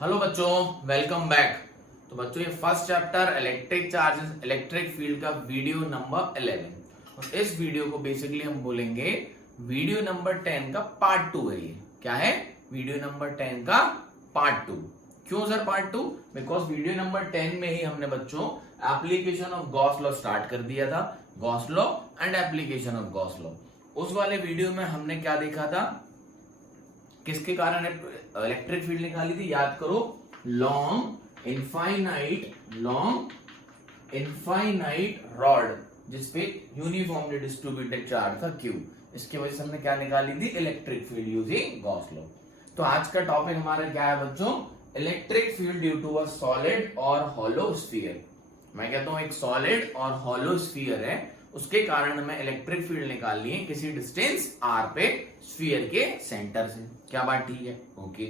Hello बच्चों, welcome back. तो बच्चों ये first chapter electric charges electric field का वीडियो नंबर 11 और इस वीडियो को बेसिकली हम बोलेंगे वीडियो नंबर 10 का पार्ट 2 है। ये क्या है? वीडियो नंबर 10 का पार्ट 2। क्यों sir part 2? Because video number 10 में ही हमने बच्चों application of Gauss law start कर दिया था। Gauss law and application of Gauss law. उस वाले वीडियो में हमने क्या देखा था? किसके कारण इलेक्ट्रिक फील्ड निकाली थी? याद करो, लॉन्ग इनफाइनाइट रॉड जिसपे यूनिफॉर्मली डिस्ट्रीब्यूटेड चार्ज था Q। इसकी वजह से हमने क्या निकाली थी? Electric field using Gauss law. तो आज का टॉपिक हमारा क्या है बच्चों? Electric field due to a solid और हॉलो स्फीयर। मैं कहता हूं एक सॉलिड और हॉलो स्फीयर है, उसके कारण हमें इलेक्ट्रिक फील्ड निकालनी है किसी डिस्टेंस r पे स्फीयर के सेंटर से। क्या बात ठीक है? ओके।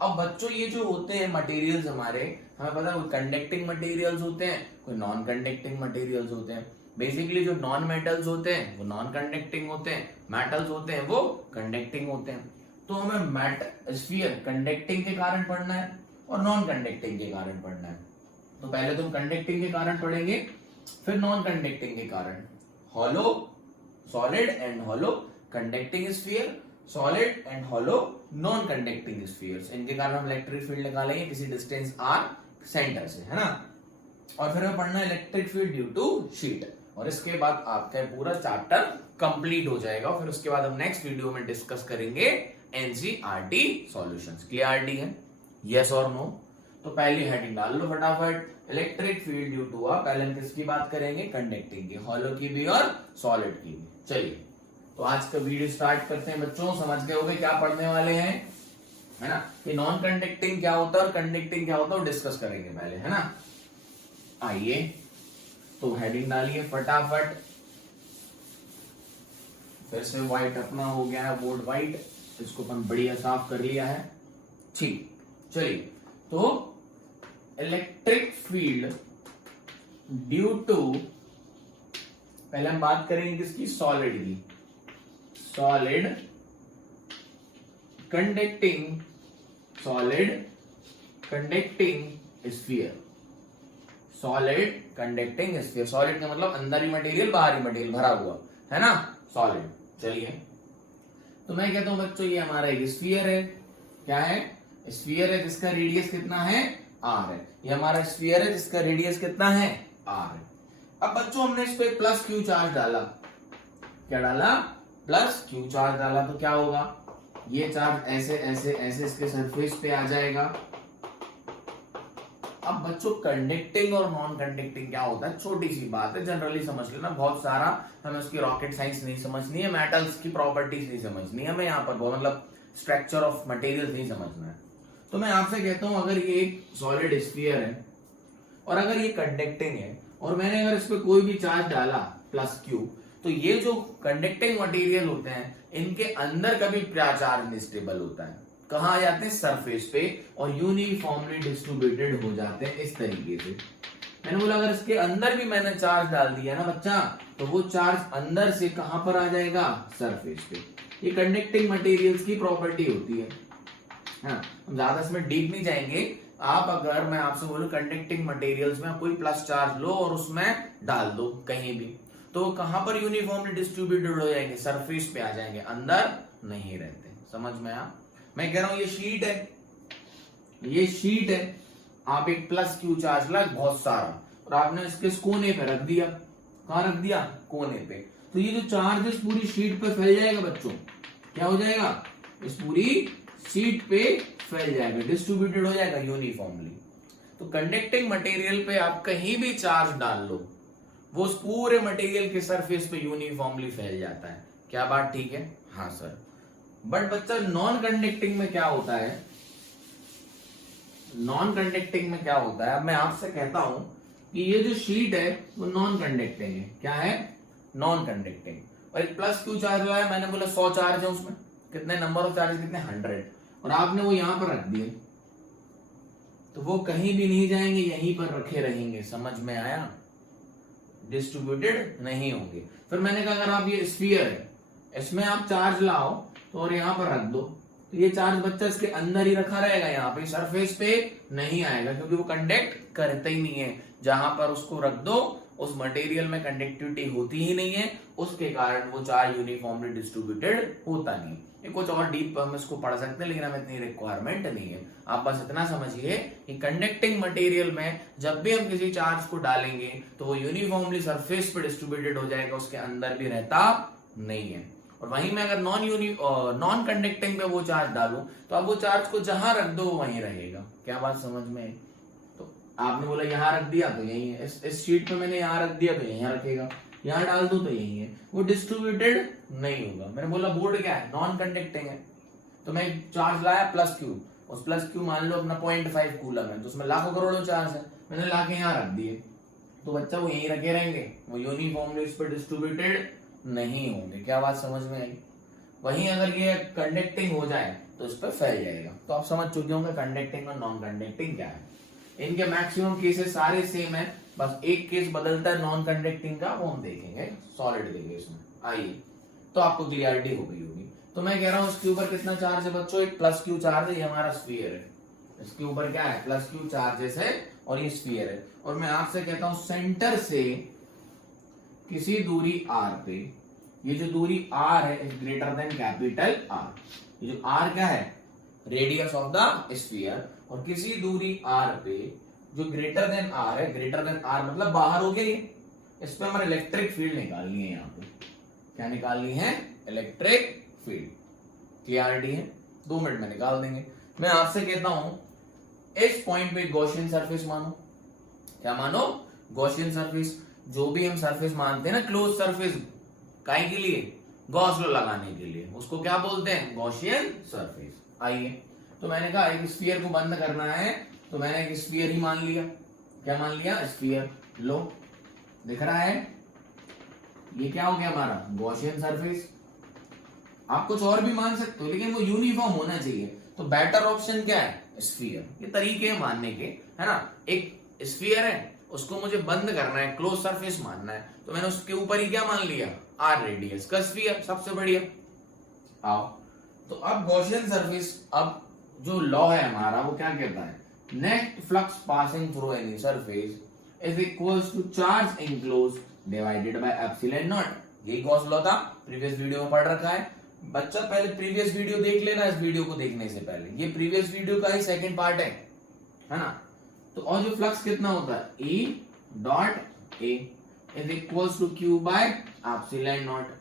अब बच्चों ये जो होते हैं मटेरियल्स हमारे, हमें पता है कोई कंडक्टिंग मटेरियल्स होते हैं, कोई नॉन कंडक्टिंग मटेरियल्स होते हैं। बेसिकली जो नॉन मेटल्स होते हैं वो नॉन कंडक्टिंग होते हैं, मेटल्स होते हैं वो कंडक्टिंग होते हैं। तो हमें स्फीयर कंडक्टिंग के कारण पढ़ना है और नॉन कंडक्टिंग के कारण पढ़ना है। तो पहले तुम कंडक्टिंग के कारण पढ़ेंगे, फिर नॉन कंडक्टिंग के कारण। Hollow solid and hollow conducting sphere, solid and hollow non conducting spheres, इनके कारण हम इलेक्ट्रिक फील्ड निकालेंगे किसी डिस्टेंस r सेंटर से, है ना। और फिर हमें पढ़ना है electric field due to sheet, और इसके बाद आपका पूरा चैप्टर कंप्लीट हो जाएगा। और फिर उसके बाद हम नेक्स्ट वीडियो में डिस्कस करेंगे एनसीईआरटी सॉल्यूशंस। क्लियरिटी है? यस और नो? तो पहली हेडिंग डाल लो फटाफट, electric field due to a. पहले हम किसकी बात करेंगे? कंडक्टिंग की, हॉलो की भी और सॉलिड की भी। चलिए तो आज का वीडियो स्टार्ट करते हैं बच्चों। समझ गए होंगे क्या पढ़ने वाले हैं, है ना। कि नॉन कंडक्टिंग क्या होता है और कंडक्टिंग क्या होता है वो डिस्कस करेंगे पहले, है ना। आइए तो हेडिंग डालिए फटाफट। फिर से व्हाइट अपना हो गया है, बोर्ड व्हाइट, इसको अपन बढ़िया साफ कर लिया है। ठीक, चलिए तो इलेक्ट्रिक फील्ड ड्यू टू, पहले हम बात करेंगे किसकी? सॉलिड की। Solid conducting sphere, solid conducting sphere. Solid का मतलब अंदर ही मटेरियल बाहर ही मटेरियल भरा हुआ, है ना, सॉलिड। चलिए तो मैं कहता हूं बच्चों ये हमारा एक स्फीयर है। क्या है? स्फीयर है जिसका रेडियस कितना है? r है। ये हमारा स्फीयर है जिसका रेडियस कितना है? r है। अब बच्चों हमने इस पे प्लस क्यू चार्ज डाला। क्या डाला? प्लस क्यू चार्ज डाला। तो क्या होगा? ये चार्ज ऐसे ऐसे ऐसे इसके सरफेस पे आ जाएगा। अब बच्चों कंडक्टिंग और नॉन कंडक्टिंग क्या होता है? छोटी सी बात है, जनरली समझ लेना। बहुत सारा हमें उसकी रॉकेट साइंस नहीं समझनी है, मेटल्स की प्रॉपर्टीज नहीं समझनी है हमें, यहाँ पर मतलब स्ट्रक्चर ऑफ मटेरियल नहीं समझना है। तो मैं आपसे कहता हूं अगर ये एक सॉलिड स्फीयर है और अगर ये कंडक्टिंग है और मैंने अगर इस पे कोई भी चार्ज डाला प्लस क्यू, तो ये जो कंडक्टिंग मटेरियल होते हैं इनके अंदर कभी चार्ज नहीं स्टेबल होता है। कहां आ जाते हैं? सरफेस पे, और यूनिफॉर्मली डिस्ट्रीब्यूटेड हो जाते हैं इस तरीके से। मैंने बोला अगर इसके अंदर भी मैंने चार्ज डाल दिया ना बच्चा, तो वो चार्ज अंदर से कहां पर आ जाएगा? सरफेस पे। ये कंडक्टिंग मटेरियल्स की प्रॉपर्टी होती है। हाँ, हम ज्यादा इसमें डीप नहीं जाएंगे। आप अगर मैं आपसे बोलूं कंडक्टिंग मटेरियल्स में कोई प्लस चार्ज लो और उसमें डाल दो कहीं भी, तो कहां पर यूनिफॉर्मली डिस्ट्रीब्यूटेड हो जाएंगे? सरफेस पे आ जाएंगे, अंदर नहीं रहते। समझ में आ? मैं कह रहा हूं ये शीट है, ये शीट है। आप एक प्लस क्यू चार्ज ला बहुत सारा और आपने इसके कोने पे रख दिया। कहां रख दिया? कोने पे। तो ये जो चार्ज इस पूरी शीट पे फैल जाएगा बच्चों। क्या हो जाएगा? इस पूरी शीट पे फैल जाएगा, डिस्ट्रीब्यूटेड हो जाएगा यूनिफॉर्मली। तो कंडक्टिंग मटेरियल पे आप कहीं भी चार्ज डाल लो, वो उस पूरे मटेरियल के सरफेस पे यूनिफॉर्मली फैल जाता है। क्या बात ठीक है? हाँ सर। बट बच्चा नॉन कंडक्टिंग में क्या होता है? नॉन कंडक्टिंग में क्या होता है? अब मैं आपसे कहता हूं कि ये जो शीट है वो नॉन कंडक्टिंग है। क्या है? Non conducting. और एक प्लस क्यू चार्ज लाया, मैंने बोला 100 चार्ज है उसमें, कितने नंबर ऑफ चार्ज कितने? 100, और आपने वो यहां पर रख दिए, तो वो कहीं भी नहीं जाएंगे, यहीं पर रखे रहेंगे। समझ में आया? डिस्ट्रीब्यूटेड नहीं होंगे। फिर मैंने कहा अगर आप ये स्फीयर है, इसमें आप चार्ज लाओ तो और यहां पर रख दो, तो तो ये चार्ज बच्चा इसके अंदर ही रखा रहेगा, यहाँ पे सरफेस पे नहीं आएगा, क्योंकि वो कंडक्ट करता ही नहीं है। जहां पर उसको रख दो उस मटेरियल में कंडक्टिविटी होती ही नहीं है, उसके कारण वो चार्ज यूनिफॉर्मली डिस्ट्रीब्यूटेड होता नहीं। ये कुछ और डीप हम इसको पढ़ सकते हैं, लेकिन हमें इतनी रिक्वायरमेंट नहीं है। आप बस इतना समझिए कि कंडक्टिंग मटेरियल में जब भी हम किसी चार्ज को डालेंगे तो वो यूनिफॉर्मली सरफेस पे डिस्ट्रीब्यूटेड हो जाएगा, उसके अंदर भी रहता नहीं है। और वहीं में अगर नॉन कंडक्टिंग पे वो चार्ज डालूं तो अब वो चार्ज को जहां रख दो वहीं रहेगा। क्या बात समझ में आई? तो आपने बोला यहां रख दिया तो यही है, इस शीट पे मैंने यहां रख दिया तो यहां रखेगा, यहां डाल दो तो यही है, वो डिस्ट्रीब्यूटेड नहीं होगा। मैंने बोला बोर्ड क्या है, नॉन कंडक्टिंग है, तो मैं चार्ज लाया प्लस क्यू, उस प्लस क्यू मान लो अपना 0.5 कूलम है, तो उसमें लाखों करोड़ों चार्ज है, मैंने लाके यहाँ रख दिए, तो बच्चा वो यहीं रखे रहेंगे, वो यूनिफॉर्मली इस पर डिस्ट्रीब्यूटेड नहीं होंगे। क्या बात समझ में आई? वहीं अगर ये कंडक्टिंग हो जाए तो इस पर फैल जाएगा। तो आप समझ चुके होंगे कंडक्टिंग और नॉन कंडक्टिंग क्या है। इनके मैक्सिमम केसेस सारे सेम है, बस एक केस बदलता है नॉन कंडक्टिंग का, वो हम देखेंगे सॉलिड के केस में। आइए, तो आपको क्लियरिटी हो गई होगी। तो मैं कह रहा हूं इसके ऊपर कितना चार्ज है बच्चों, एक प्लस क्यू चार्ज है, ये हमारा स्फीयर है, इसके ऊपर क्या है, प्लस क्यू चार्जेस है और ये स्फीयर है। और मैं आपसे कहता हूं सेंटर से किसी दूरी r पे, ये जो दूरी r है is greater then capital R। ये जो r क्या है, रेडियस ऑफ द स्फीयर, और किसी दूरी r पे जो ग्रेटर देन r है, ग्रेटर देन r मतलब बाहर हो गया ये, इस पे हमारे इलेक्ट्रिक फील्ड निकालनी है। यहाँ पे क्या निकालनी है, इलेक्ट्रिक फील्ड। क्लियरिटी है? 2 मिनट में निकाल देंगे। मैं आपसे कहता हूं इस पॉइंट पे गॉसियन सरफेस मानो। क्या मानो, गॉसियन सरफेस। जो भी हम सरफेस मानते हैं ना क्लोज सरफेस, काहे के लिए, गॉस लॉ लगाने के लिए, उसको क्या बोलते हैं, गॉसियन सरफेस। आइए, तो मैंने कहा एक स्फीयर को बंद करना है, तो मैंने एक स्फीयर ही मान लिया। क्या मान लिया, स्फीयर। लो दिख रहा है, ये क्या हो गया हमारा गॉसियन सरफेस। आप कुछ और भी मान सकते हो, लेकिन वो यूनिफॉर्म होना चाहिए। तो बेटर ऑप्शन क्या है, स्फीयर। ये तरीके हैं मानने के, है ना। एक स्फीयर है, उसको मुझे बंद करना है, क्लोज सरफेस मानना है, तो मैंने उसके ऊपर ही क्या मान लिया, आर रेडियस का स्फीयर, सबसे बढ़िया। आओ, तो अब गॉसियन सरफेस, अब जो लॉ है हमारा वो क्या कहता है, net flux passing through any surface is equals to charge enclose divided by epsilon naught. ये गॉस लॉ था, प्रीवियस वीडियो में पढ़ रखा है बच्चा। पहले प्रीवियस वीडियो देख लेना, इस वीडियो को देखने से पहले। ये प्रीवियस वीडियो का ही सेकंड पार्ट है ना। तो और जो फ्लक्स कितना होता है, E dot A is equals to Q by epsilon naught.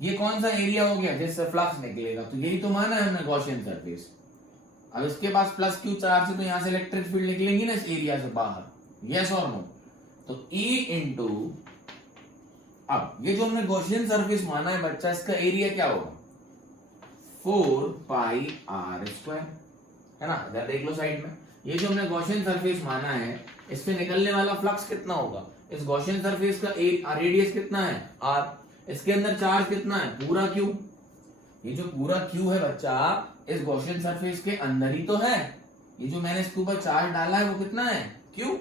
ये कौन सा एरिया हो गया जिससे फ्लक्स निकलेगा, तो यही तो माना है हमने गॉसियन सरफेस। अब इसके पास प्लस क्यू चार्ज है, तो यहां से इलेक्ट्रिक फील्ड निकलेंगी ना इस एरिया से बाहर, यस और नो। तो E इंटू, अब ये जो हमने गॉसियन सरफेस माना है बच्चा, इसका एरिया क्या होगा, 4 पाई r स्क्वायर, है ना। इधर देख लो साइड में, ये जो हमने गॉसियन सरफेस माना है, इससे निकलने वाला फ्लक्स कितना होगा, इस गॉसियन सरफेस का रेडियस कितना है r, इसके अंदर चार्ज कितना है, पूरा Q। ये जो पूरा Q है बच्चा, इस गॉसियन सरफेस के अंदर ही तो है। ये जो मैंने इसके ऊपर चार्ज डाला है वो कितना है, Q।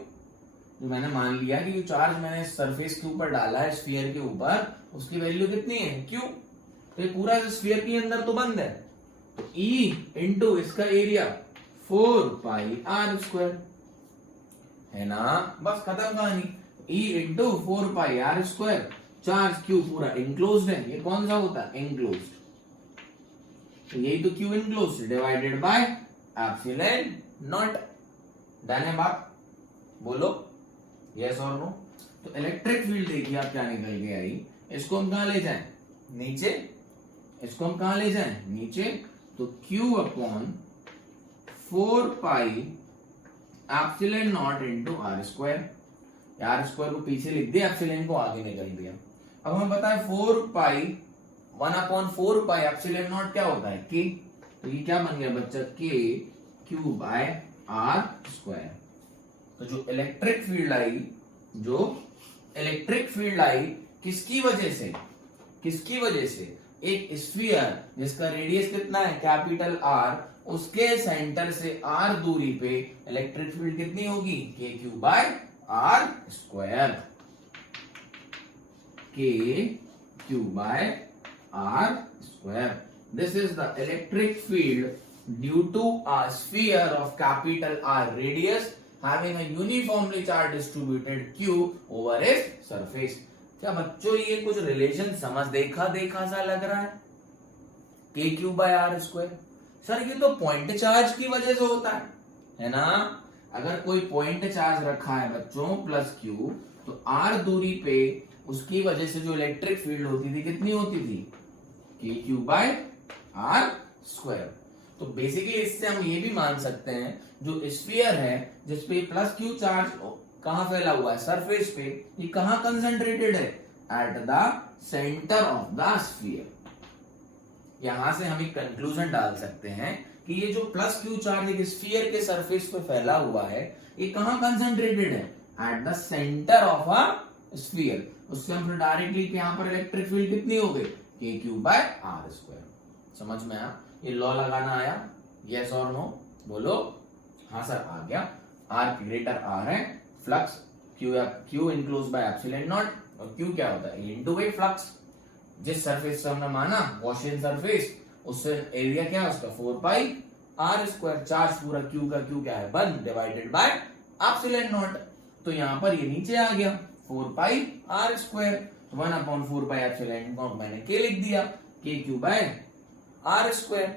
जो मैंने मान लिया कि जो चार्ज मैंने इस सरफेस के ऊपर डाला है, स्फीयर के ऊपर, उसकी वैल्यू कितनी है, Q। तो ये पूरा स्फीयर के अंदर तो बंद है, तो E इंटू इसका एरिया 4 पाई r स्क्वायर, है ना। बस खत्म कहानी। E इंटू 4 पाई r स्क्वायर, चार्ज Q पूरा इनक्लोज्ड है। ये कौन सा होता है, इनक्लोज्ड, तो यही तो Q enclosed divided by epsilon naught. Done है बात, बोलो यस और नो। तो इलेक्ट्रिक फील्ड देखिए आप क्या निकल के आई, इसको हम कहां ले जाएं, नीचे, इसको हम कहां ले जाएं, नीचे। तो Q upon 4 pi epsilon naught into r square. r square को पीछे लिख दिया, एप्सिलॉन को आगे निकल दिया। अब हमें पता है 4 पाई 1/4 पाई एप्सिलॉन नॉट क्या होता है, k। तो ये क्या बन गया बच्चा, k Q by r square. तो जो इलेक्ट्रिक फील्ड आई, जो इलेक्ट्रिक फील्ड आई किसकी वजह से, किसकी वजह से, एक स्फीयर जिसका रेडियस कितना है, कैपिटल R, उसके सेंटर से r दूरी पे इलेक्ट्रिक फील्ड कितनी होगी, k Q by r square, k Q by r square. This is the electric field due to a sphere of capital R radius having a uniformly charge distributed q over its surface. क्या बच्चों ये कुछ relation समझ देखा सा लग रहा है? के Q by R square. Sir ये तो पॉइंट चार्ज की वजह से होता है ना? अगर कोई पॉइंट चार्ज रखा है बच्चों प्लस क्यू, तो आर दूरी पे उसकी वजह से जो इलेक्ट्रिक फील्ड होती थी कितनी होती थी? K Q by R square. तो बेसिकली इससे हम ये भी मान सकते हैं जो स्फीयर है जिसपे प्लस क्यू चार्ज कहां फैला हुआ है? सरफेस पे। ये कहां कंसंट्रेटेड है? At the centre of the sphere. यहां से हम एक कंक्लूजन डाल सकते हैं कि ये जो प्लस क्यू चार्ज एक स्फीयर के सरफेस पे फैला हुआ है, ये कहां कंसंट्रेटेड है? At the centre of a sphere. उससे हम फिर डायरेक्टली यहां पर इलेक्ट्रिक फील्ड कितनी हो गई? के क्यू बाय आर स्क्वायर। समझ में आया? ये लॉ लगाना आया? यस और नो बोलो। हाँ सर आ गया। आर ग्रेटर आर है, flux Q enclose by epsilon naught, और क्यू क्या होता है? Into bye flux. जिस सरफेस से हमने माना गॉसियन सरफेस, उससे एरिया क्या है उसका? 4 पाई आर स्क्वायर। चार्ज पूरा क्यू का क्यू क्या है? 1 डिवाइडेड बाय एप्सिलॉन नॉट। तो यहां पर ये नीचे आ गया 4 pi R square, 1/4 pi epsilon naught मैंने के लिख दिया, के क्यू बाय आर स्क्वायर।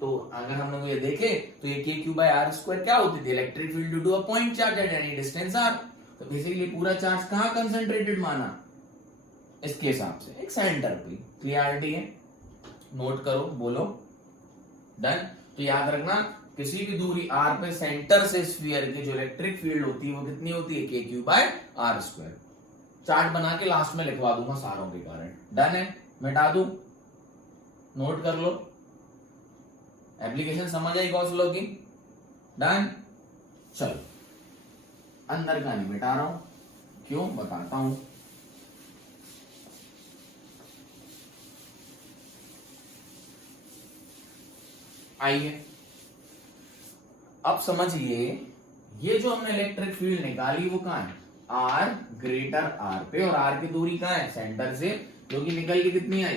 तो अगर हम लोग ये देखे तो ये के क्यू बाय आर स्क्वायर क्या होती थी? Electric field due to a point charge at any distance R. तो बेसिकली पूरा चार्ज कहां कंसंट्रेटेड माना? इसके हिसाब से एक सेंटर पे। क्लियरिटी है? नोट करो, बोलो। डन। तो याद रखना किसी भी दूरी r पे सेंटर से स्फीयर की जो इलेक्ट्रिक फील्ड होती है वो कितनी होती है? के Q by R square. Chart बना के लास्ट में लिखवा दूंगा सारों के कारण। डन है? मिटा दूं? नोट कर लो। एप्लीकेशन समझ आई गॉस लॉ की? डन। चलो अंदर का नहीं मिटा रहा हूं, क्यों बताता हूं। आइए अब समझिए, ये जो हमने इलेक्ट्रिक फील्ड निकाली वो कहां है? आर ग्रेटर आर पे, और आर की दूरी कहां है? सेंटर से, जो कि निकल के कितनी आई?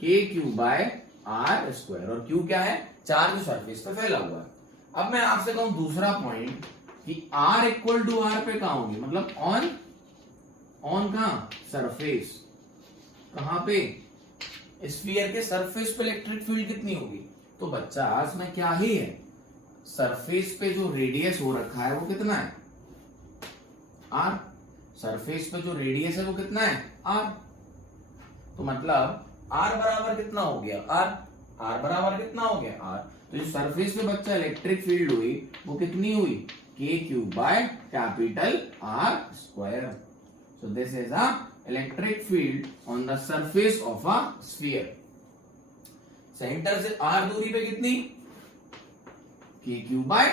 के क्यू बाय आर स्क्वायर। और क्यू क्या है? चार्ज सरफेस पे फैला हुआ है। अब मैं आपसे कहूं दूसरा पॉइंट कि आर इक्वल टू आर पे कहां होगी? मतलब ऑन कहां? सरफेस। कहां पे? स्फीयर के सरफेस पे इलेक्ट्रिक फील्ड कितनी होगी? तो बच्चा इसमें क्या ही है? सरफेस पे जो रेडियस हो रखा है वो कितना है? आर। सरफेस पे जो रेडियस है वो कितना है? आर। तो मतलब आर बराबर कितना हो गया? आर। आर बराबर कितना हो गया? आर। तो जो सरफेस पे बच्चा इलेक्ट्रिक फील्ड हुई वो कितनी हुई? K Q by capital R square. So this is a electric field on the surface of a sphere. Centre से आर दूरी पे कितनी? K Q by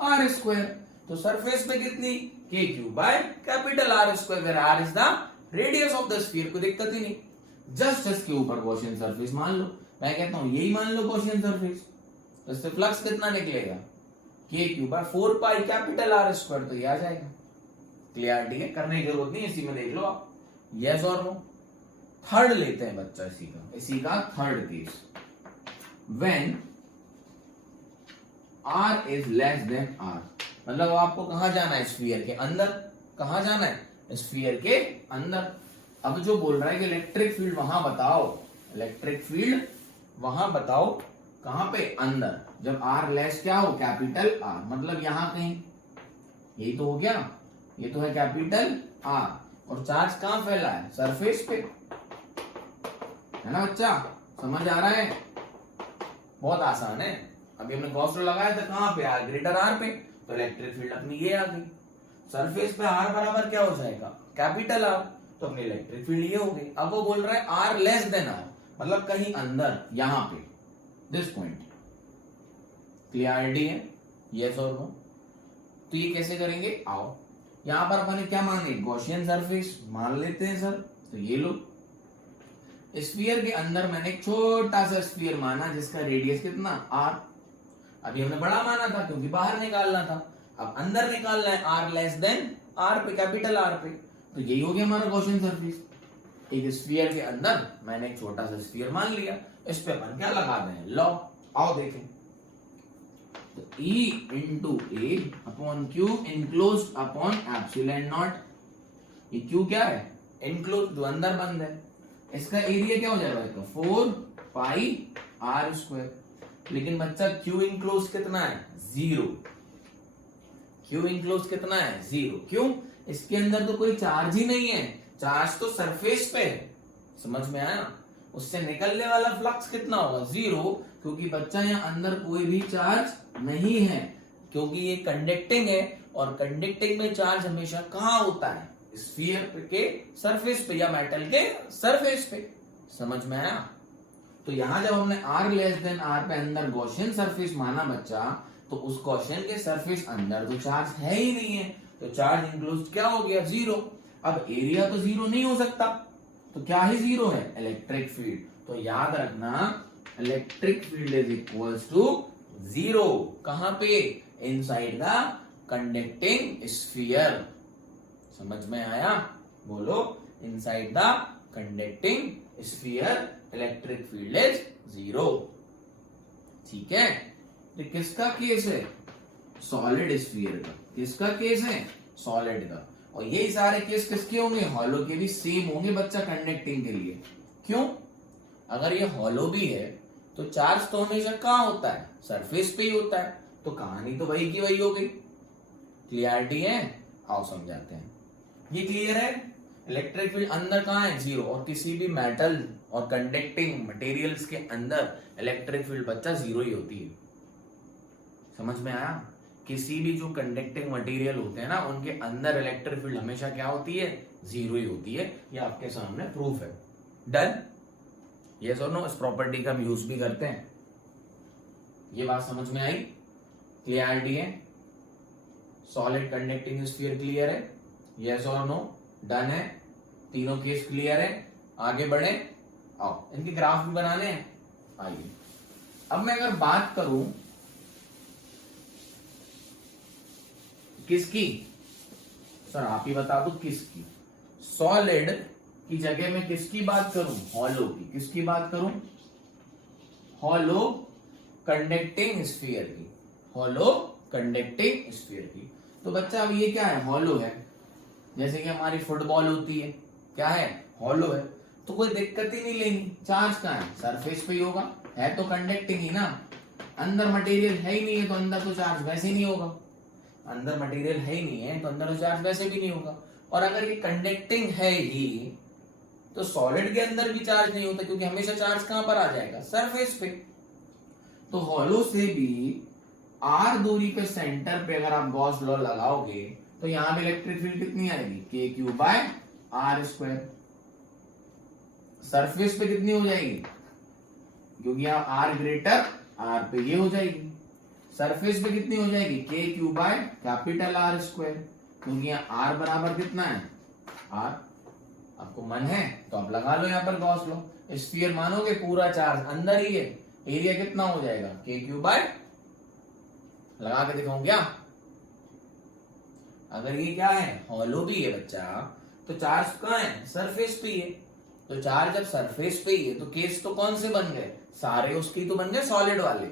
R square. तो सरफेस पे कितनी? K Q by capital R square. R is the radius of the sphere. कोई दिक्कत ही नहीं। जस्ट इसके ऊपर गॉसियन सरफेस मान लो। मैं कहता हूं यही मान लो गॉसियन सरफेस। तो इससे फ्लक्स कितना निकलेगा? K Q by 4 pi capital R square. तो ये आ जाएगा। क्लियरिटी है? करने की जरूरत नहीं, इसी में देख लो आप। यस और नो। थर्ड लेते हैं बच्चा इसी का third case. When r is less than r, मतलब आपको कहां जाना है? स्फीयर के अंदर। कहां जाना है? स्फीयर के अंदर। अब जो बोल रहा है कि इलेक्ट्रिक फील्ड वहां बताओ, इलेक्ट्रिक फील्ड वहां बताओ कहां पे? अंदर। जब r लेस क्या हो? कैपिटल R, मतलब यहां कहीं। यही तो हो गया, ये तो है कैपिटल R। और चार्ज कहां फैला है? सरफेस पे, है ना बच्चा? समझ आ रहा है? बहुत आसान है। अभी हमने गॉस लॉ लगाया था कहां पे? आर ग्रेटर आर पे। तो इलेक्ट्रिक फील्ड अपनी ये आ गई। सरफेस पे आर बराबर क्या हो जाएगा? Capital R. तो अपनी इलेक्ट्रिक फील्ड ये हो गई। अब वो बोल रहा है आर लेस देन आर, मतलब कहीं अंदर, यहां पे, दिस पॉइंट। क्लियरिटी है? यस और नो। तो ये कैसे करेंगे? आओ यहां पर अपने क्या माने? गॉसियन सरफेस मान लेते हैं सर। तो ये लो, स्फीयर के अंदर मैंने एक छोटा सा स्फीयर माना जिसका रेडियस कितना? आर। अभी हमने बड़ा माना था क्योंकि बाहर निकालना था। अब अंदर निकालना है आर लेस देन आर पे, कैपिटल आर पे। तो यही हो गया हमारा गॉसियन सरफेस। एक स्फीयर के अंदर मैंने एक छोटा सा स्फीयर मान लिया। इस पे अपन क्या लगा दें, लॉ। आओ देखें, तो E इंटू ए upon Q enclose upon epsilon naught. ये क्यू क्या है, इनक्लोज, जो अंदर बंद है। इसका एरिया क्या हो जाएगा, तो 4 पाई आर स्क्वायर। लेकिन बच्चा क्यू इनक्लोज कितना है, 0। क्यू इनक्लोज कितना है, 0। क्यों, इसके अंदर तो कोई चार्ज ही नहीं है, चार्ज तो सरफेस पे है। समझ में आया, उससे निकलने वाला फ्लक्स कितना होगा, 0, क्योंकि बच्चा यहाँ अंदर कोई भी चार्ज नहीं है, क्योंकि ये कंडक्टिंग है, और कंडक्टिंग में चार्ज हमेशा कहाँ होता है, स्फीयर के सरफेस पे या मेटल के सरफेस पे। समझ में आया। तो यहां जब हमने r लेस देन r पे अंदर गॉसियन सरफेस माना बच्चा, तो उस गॉसियन के सरफेस अंदर तो चार्ज है ही नहीं है, तो चार्ज इंक्लोज क्या हो गया, 0। अब एरिया तो 0 नहीं हो सकता, तो क्या ही 0 है, इलेक्ट्रिक फील्ड। तो याद रखना, electric field is equals to 0। कहां पे, इनसाइड द कंडक्टिंग स्फीयर। समझ में आया, बोलो, inside the conducting sphere electric field is 0। ठीक है, तो किसका केस है, सॉलिड स्फीयर का। किसका केस है, सॉलिड का। और यही सारे केस किसके होंगे, हॉलो के भी सेम होंगे बच्चा, कंडक्टिंग के लिए। क्यों, अगर ये हॉलो भी है तो चार्ज तो हमेशा कहाँ होता है, सरफेस पे ही होता है, तो कहानी तो वही की वही हो गई। क्लियरिटी है, आओ समझाते हैं। ये क्लियर है, इलेक्ट्रिक फील्ड अंदर कहाँ है, 0, और किसी भी मेटल और कंडक्टिंग मटेरियल्स के अंदर इलेक्ट्रिक फील्ड बच्चा 0 ही होती है। समझ में आया, किसी भी जो कंडक्टिंग मटेरियल होते हैं ना, उनके अंदर इलेक्ट्रिक फील्ड हमेशा क्या होती है, 0 ही होती है। ये आपके सामने प्रूफ है। डन, यस और नो, इस प्रॉपर्टी का हम यूज भी करते हैं। ये बात समझ में आई, क्लियरिटी है, सॉलिड कंडक्टिंग स्फीयर क्लियर है, यस और नो, डन है, तीनों केस क्लियर है। आगे बढ़े, आओ इनके ग्राफ भी बनाने हैं। आइए, अब मैं अगर बात करूं किसकी, सर आप ही बता दो किसकी, सॉलिड की जगह में किसकी बात करूं, हॉलो की। किसकी बात करूं, हॉलो कंडक्टिंग स्फीयर की, हॉलो कंडक्टिंग स्फीयर की। तो बच्चा अब ये क्या है, हॉलो है, जैसे कि हमारी फुटबॉल होती है, क्या है, हॉलो है, तो कोई दिक्कत ही नहीं लेनी। चार्ज कहाँ है, सरफेस पे ही होगा, है तो कंडक्टिंग ही ना, अंदर मटेरियल है ही नहीं है, तो अंदर तो चार्ज वैसे ही नहीं होगा। अंदर मटेरियल है ही नहीं है, तो अंदर तो चार्ज वैसे भी नहीं होगा। और अगर ये कंडक्टिंग है ही, तो सॉलिड के अंदर भी चार्ज नहीं होता, क्योंकि हमेशा चार्ज कहां पर आ जाएगा, सरफेस पे। तो हॉलो से भी r दूरी पे सेंटर पे अगर आप गॉस लॉ लगाओगे, तो यहां भी इलेक्ट्रिक फील्ड कितनी आएगी, K Q by R square. Surface पे कितनी हो जाएगी, क्योंकि यहां आर ग्रेटर आर पे ये हो जाएगी, सरफेस पे कितनी हो जाएगी, K Q by capital R square, क्योंकि यहाँ आर बराबर कितना है, आर। आपको मन है तो आप लगा लो यहाँ पर गॉस लॉ। स्फीयर मानोगे पूरा चार्ज अंदर ही है, एरिया कितना हो जाएगा, के क्यू बाय, लगा के दिखाऊं क्या। अगर ये क्या है, हॉलो भी है बच्चा, तो चार्ज कहाँ है, सरफेस पे ही है। तो चार्ज जब सरफेस पे ही है, तो केस तो कौन से बन गए, सारे उसकी तो बन गए सॉलिड वाले।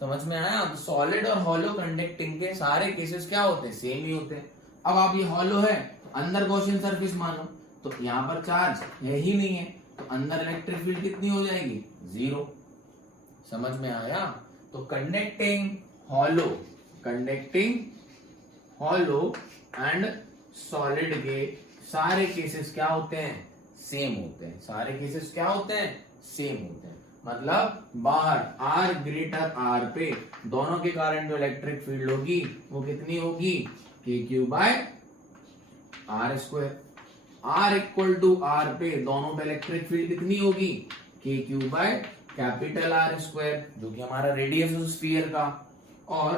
समझ में आया, तो सॉलिड और हॉलो कंडक्टिंग के सारे केसेस क्या होते हैं, सेम ही होते हैं। अब आप ये हॉलो है, अंदर गॉसियन सरफेस मानो, तो यहां पर चार्ज है ही नहीं है, तो अंदर इलेक्ट्रिक फील्ड कितनी हो जाएगी, 0। समझ में आया। तो कंडक्टिंग हॉलो एंड सॉलिड के सारे केसेस क्या होते हैं, सेम होते हैं। सारे केसेस क्या होते हैं, सेम होते हैं। मतलब बाहर R ग्रेटर R पे दोनों के कारण जो इलेक्ट्रिक फील्ड होगी वो कितनी होगी, K Q by R square. R equal to R पे दोनों पे इलेक्ट्रिक फील्ड कितनी होगी, K Q by capital R square, जो कि हमारा रेडियस है स्फीयर का। और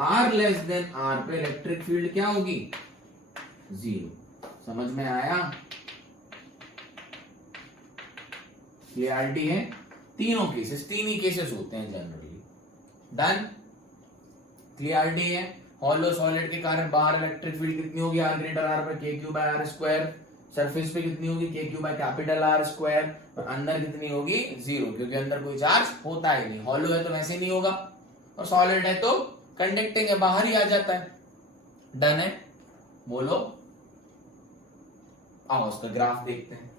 R लेस देन R पे इलेक्ट्रिक फील्ड क्या होगी, 0। समझ में आया, क्लियरिटी है। तीनों केसेस, तीन ही केसेस होते हैं जनरली। डन, क्लियरिटी है। हॉलो सॉलिड के कारण बाहर इलेक्ट्रिक फील्ड कितनी होगी, आर ग्रेटर आर पे, K Q by R square. Surface पे कितनी होगी K Q by capital R square, और अंदर कितनी होगी 0, क्योंकि अंदर कोई चार्ज होता ही नहीं, हॉलो है तो वैसे नहीं होगा, और सॉलिड है तो कंडक्टिंग है, बाहर ही आ जाता है। डन है, बोलो। आओ उसका ग्राफ देखते हैं।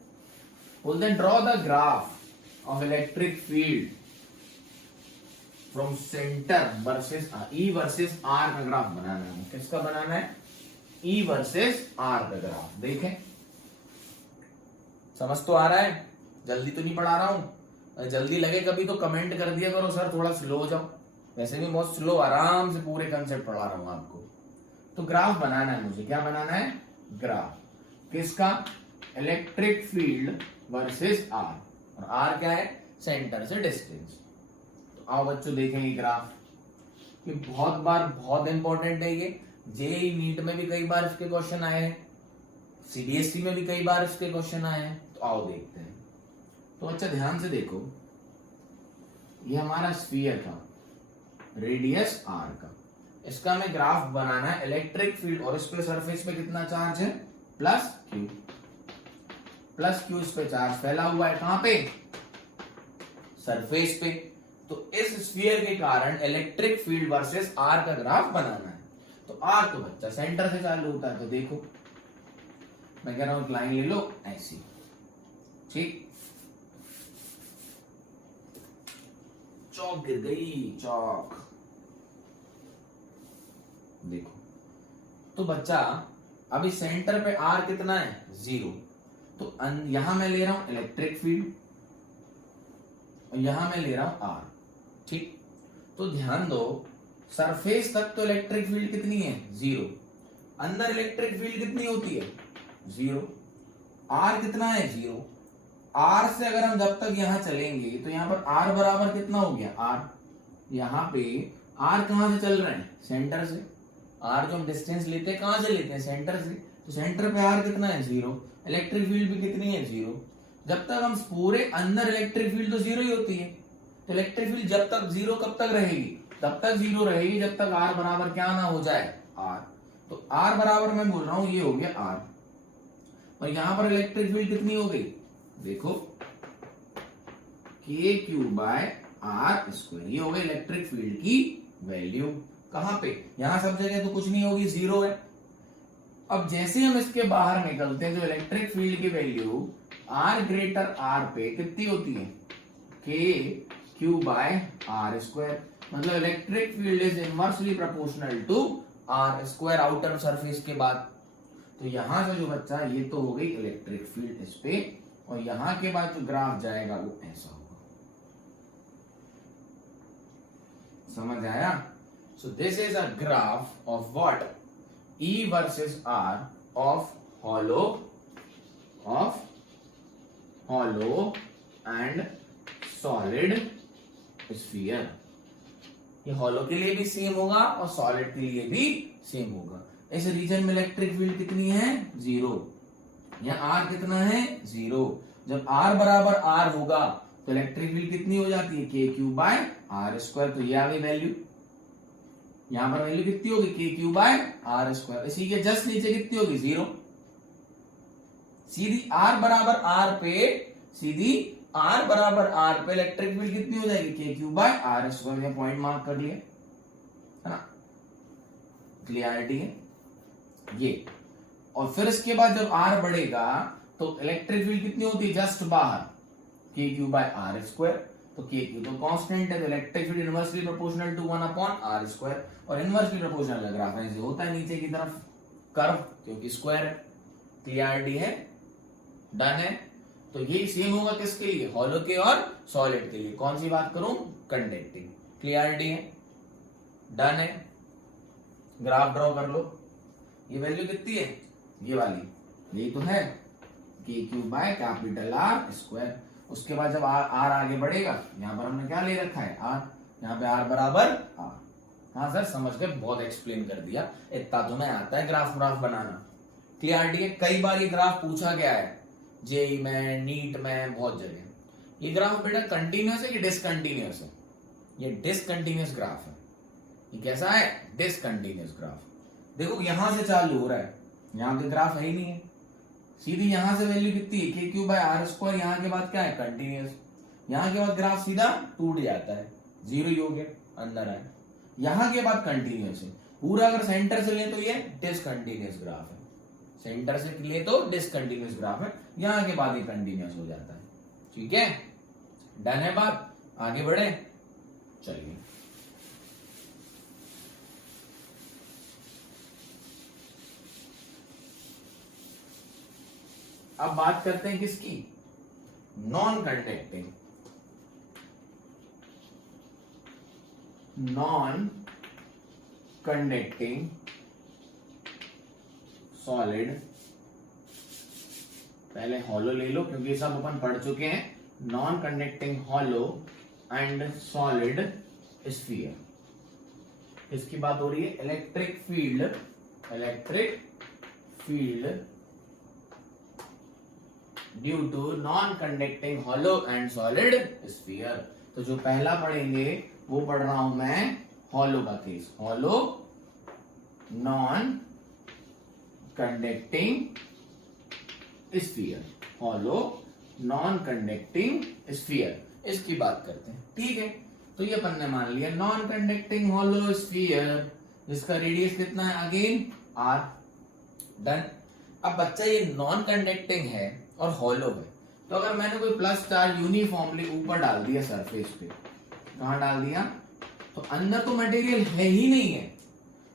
बोलते हैं draw the graph of electric field from centre versus E versus R का ग्राफ बनाना है। किसका बनाना है? ई वर्सेस आर का ग्राफ। देखें, समझ तो आ रहा है? जल्दी तो नहीं पढ़ा रहा हूं? जल्दी लगे कभी तो कमेंट कर दिया करो सर थोड़ा स्लो हो जाओ, वैसे भी बहुत स्लो, आराम से पूरे कंसेप्ट पढ़ा रहा हूं आपको। तो ग्राफ बनाना है मुझे। क्या बनाना है? ग्राफ किसका? इलेक्ट्रिक फील्ड वर्सेस आर, और आर क्या है? सेंटर से डिस्टेंस। तो आओ बच्चों देखेंगे ग्राफ। ये बहुत बार बहुत इंपॉर्टेंट है, ये जेईई नीट में भी कई बार इसके क्वेश्चन आए हैं, सीबीएसई में भी कई बार इसके क्वेश्चन आए हैं। तो आओ देखते हैं। तो अच्छा ध्यान से देखो, ये हमारा स्फीयर था, रेडियस आर का, इसका हमें ग्राफ बनाना है इलेक्ट्रिक फील्ड, और इस पे सरफेस पे कितना चार्ज है? Plus Q. प्लस क्यू, इस पे चार्ज फैला हुआ है, कहां पे? सरफेस पे। तो इस स्फीयर के कारण इलेक्ट्रिक फील्ड वर्सेस आर का ग्राफ बनाना है। तो आर तो बच्चा सेंटर से चालू होता है, तो देखो मैं कह रहा हूं एक लाइन ले लो ऐसी, ठीक। चौक गिर गई, चौक। देखो तो बच्चा अभी सेंटर पे आर कितना है? 0। तो यहां मैं ले रहा हूं इलेक्ट्रिक फील्ड, और यहां मैं ले रहा हूं आर, ठीक। तो ध्यान दो, सरफेस तक तो इलेक्ट्रिक फील्ड कितनी है? 0। अंदर इलेक्ट्रिक फील्ड कितनी होती है? 0। आर कितना है? 0। आर से अगर हम जब तक यहां चलेंगे तो यहां पर आर बराबर कितना हो गया? आर। यहां पे आर कहां से चल रहे हैं? सेंटर से। आर जो हम डिस्टेंस लेते हैं कहां से लेते हैं? सेंटर से। तो सेंटर पे आर कितना है? 0। इलेक्ट्रिक फील्ड भी कितनी है? 0। जब तक हम पूरे अंदर इलेक्ट्रिक फील्ड तो 0 ही होती है, तो इलेक्ट्रिक फील्ड जब तक 0 कब तक रहेगी? तब तक 0 रहेगी जब तक आर बराबर क्या ना हो जाए? आर। तो आर बराबर मैं बोल रहा हूं ये हो गया आर, और यहां पर इलेक्ट्रिक फील्ड कितनी हो गई? देखो के क्यू बाय आर स्क्वायर, ये हो गई इलेक्ट्रिक फील्ड की वैल्यू। कहां पे? यहां सब जगह तो कुछ नहीं होगी, 0 है। अब जैसे हम इसके बाहर निकलते हैं, जो इलेक्ट्रिक फील्ड की वैल्यू आर ग्रेटर आर पे कितनी होती है? के क्यू बाय आर स्क्वायर। मतलब electric field is inversely proportional to R square outer surface के बाद। तो यहां से जो बच्चा, ये तो हो गई इलेक्ट्रिक फील्ड इस पे, और यहां के बाद जो ग्राफ जाएगा वो ऐसा होगा। समझ आया? सो this is a graph of what? E versus R of hollow and solid sphere। ये हॉलो के लिए भी सेम होगा और सॉलिड के लिए भी सेम होगा। इस रीजन में इलेक्ट्रिक फील्ड कितनी है? 0। यहाँ आर कितना है? 0। जब आर बराबर आर होगा तो इलेक्ट्रिक फील्ड कितनी हो जाती है? के क्यू बाय आर स्क्वायर। तो ये आ गई वैल्यू, यहां पर वैल्यू कितनी होगी? K Q by R square. इसी के जस्ट नीचे कितनी होगी? 0। सीधी आर बराबर आर पे, सीधी आर बराबर आर पे इलेक्ट्रिक फील्ड कितनी हो जाएगी? K Q by R square. ये पॉइंट मार्क कर लिए, है ना? क्लियरिटी है ये। और फिर इसके बाद जब आर बढ़ेगा तो इलेक्ट्रिक फील्ड कितनी होती है? जस्ट बाहर, के क्यू बाय आर स्क्वायर। तो के क्यू तो कांस्टेंट है, तो electric field inversely proportional to 1 upon R square. और इनवर्सली प्रोपोर्शनल ग्राफ ऐसे होता है नीचे की तरफ कर्व, क्योंकि स्क्वायर है। क्लियरिटी है? डन है? तो ये सेम होगा किसके लिए? हॉलो के और सॉलिड के लिए। कौन सी बात करूं? कंडक्टिंग। क्लियरिटी है? डन है? ग्राफ ड्रॉ कर लो। ये वैल्यू कितनी है? ये वाली, यही तो है, के Q by capital R square. उसके बाद जब आर आगे बढ़ेगा, यहां पर हमने क्या ले रखा है? आर। यहां पे आर बराबर आर। हाँ सर समझ गए, बहुत एक्सप्लेन कर दिया, इतना तो मैं आता है ग्राफ बनाना। क्लियरिटी है? कई बार ये ग्राफ पूछा गया है जेई में, नीट में, बहुत जगह। ये ग्राफ बेटा कंटिन्यूअस है कि डिसकंटिन्यूअस है? ये डिसकंटिन्यूअस ग्राफ है। ये कैसा है? Discontinuous graph. देखो यहां से चालू हो रहा है, यहां पे ग्राफ है ही नहीं है, सीधी यहां से वैल्यू कितनी है, के क्यू बाय आर स्क्वायर, यहाँ के बाद क्या है कंटिन्यूस, यहाँ के बाद ग्राफ सीधा टूट जाता है, जीरो ही हो गया, अंदर आए, यहाँ के बाद कंटिन्यूस है पूरा। अगर सेंटर से ले तो ये डिसकंटिन्यूस ग्राफ है, सेंटर से ले तो डिसकंटिन्यूस ग्राफ है, यहाँ के बाद ये कंटिन्यूस हो जाता है। ठीक है, डन है बात, आगे बढ़े, चलिए। अब बात करते हैं किसकी, non conducting, non conducting solid. पहले हॉलो ले लो क्योंकि ये सब अपन पढ़ चुके हैं, non conducting hollow and solid sphere. इसकी बात हो रही है electric field, electric field due to non conducting hollow and solid sphere. तो जो पहला पढ़ेंगे वो पढ़ रहा हूं मैं हॉलो का case, hollow non conducting sphere, hollow non conducting sphere, इसकी बात करते हैं। ठीक है, तो ये अपन ने मान लिया नॉन कंडक्टिंग हॉलो स्फीयर जिसका रेडियस कितना है, अगेन आर, डन। अब बच्चा ये नॉन कंडक्टिंग है और हॉलो है, तो अगर मैंने कोई प्लस चार्ज यूनिफॉर्मली ऊपर डाल दिया सरफेस पे, कहां डाल दिया, तो अंदर तो मटेरियल है ही नहीं है।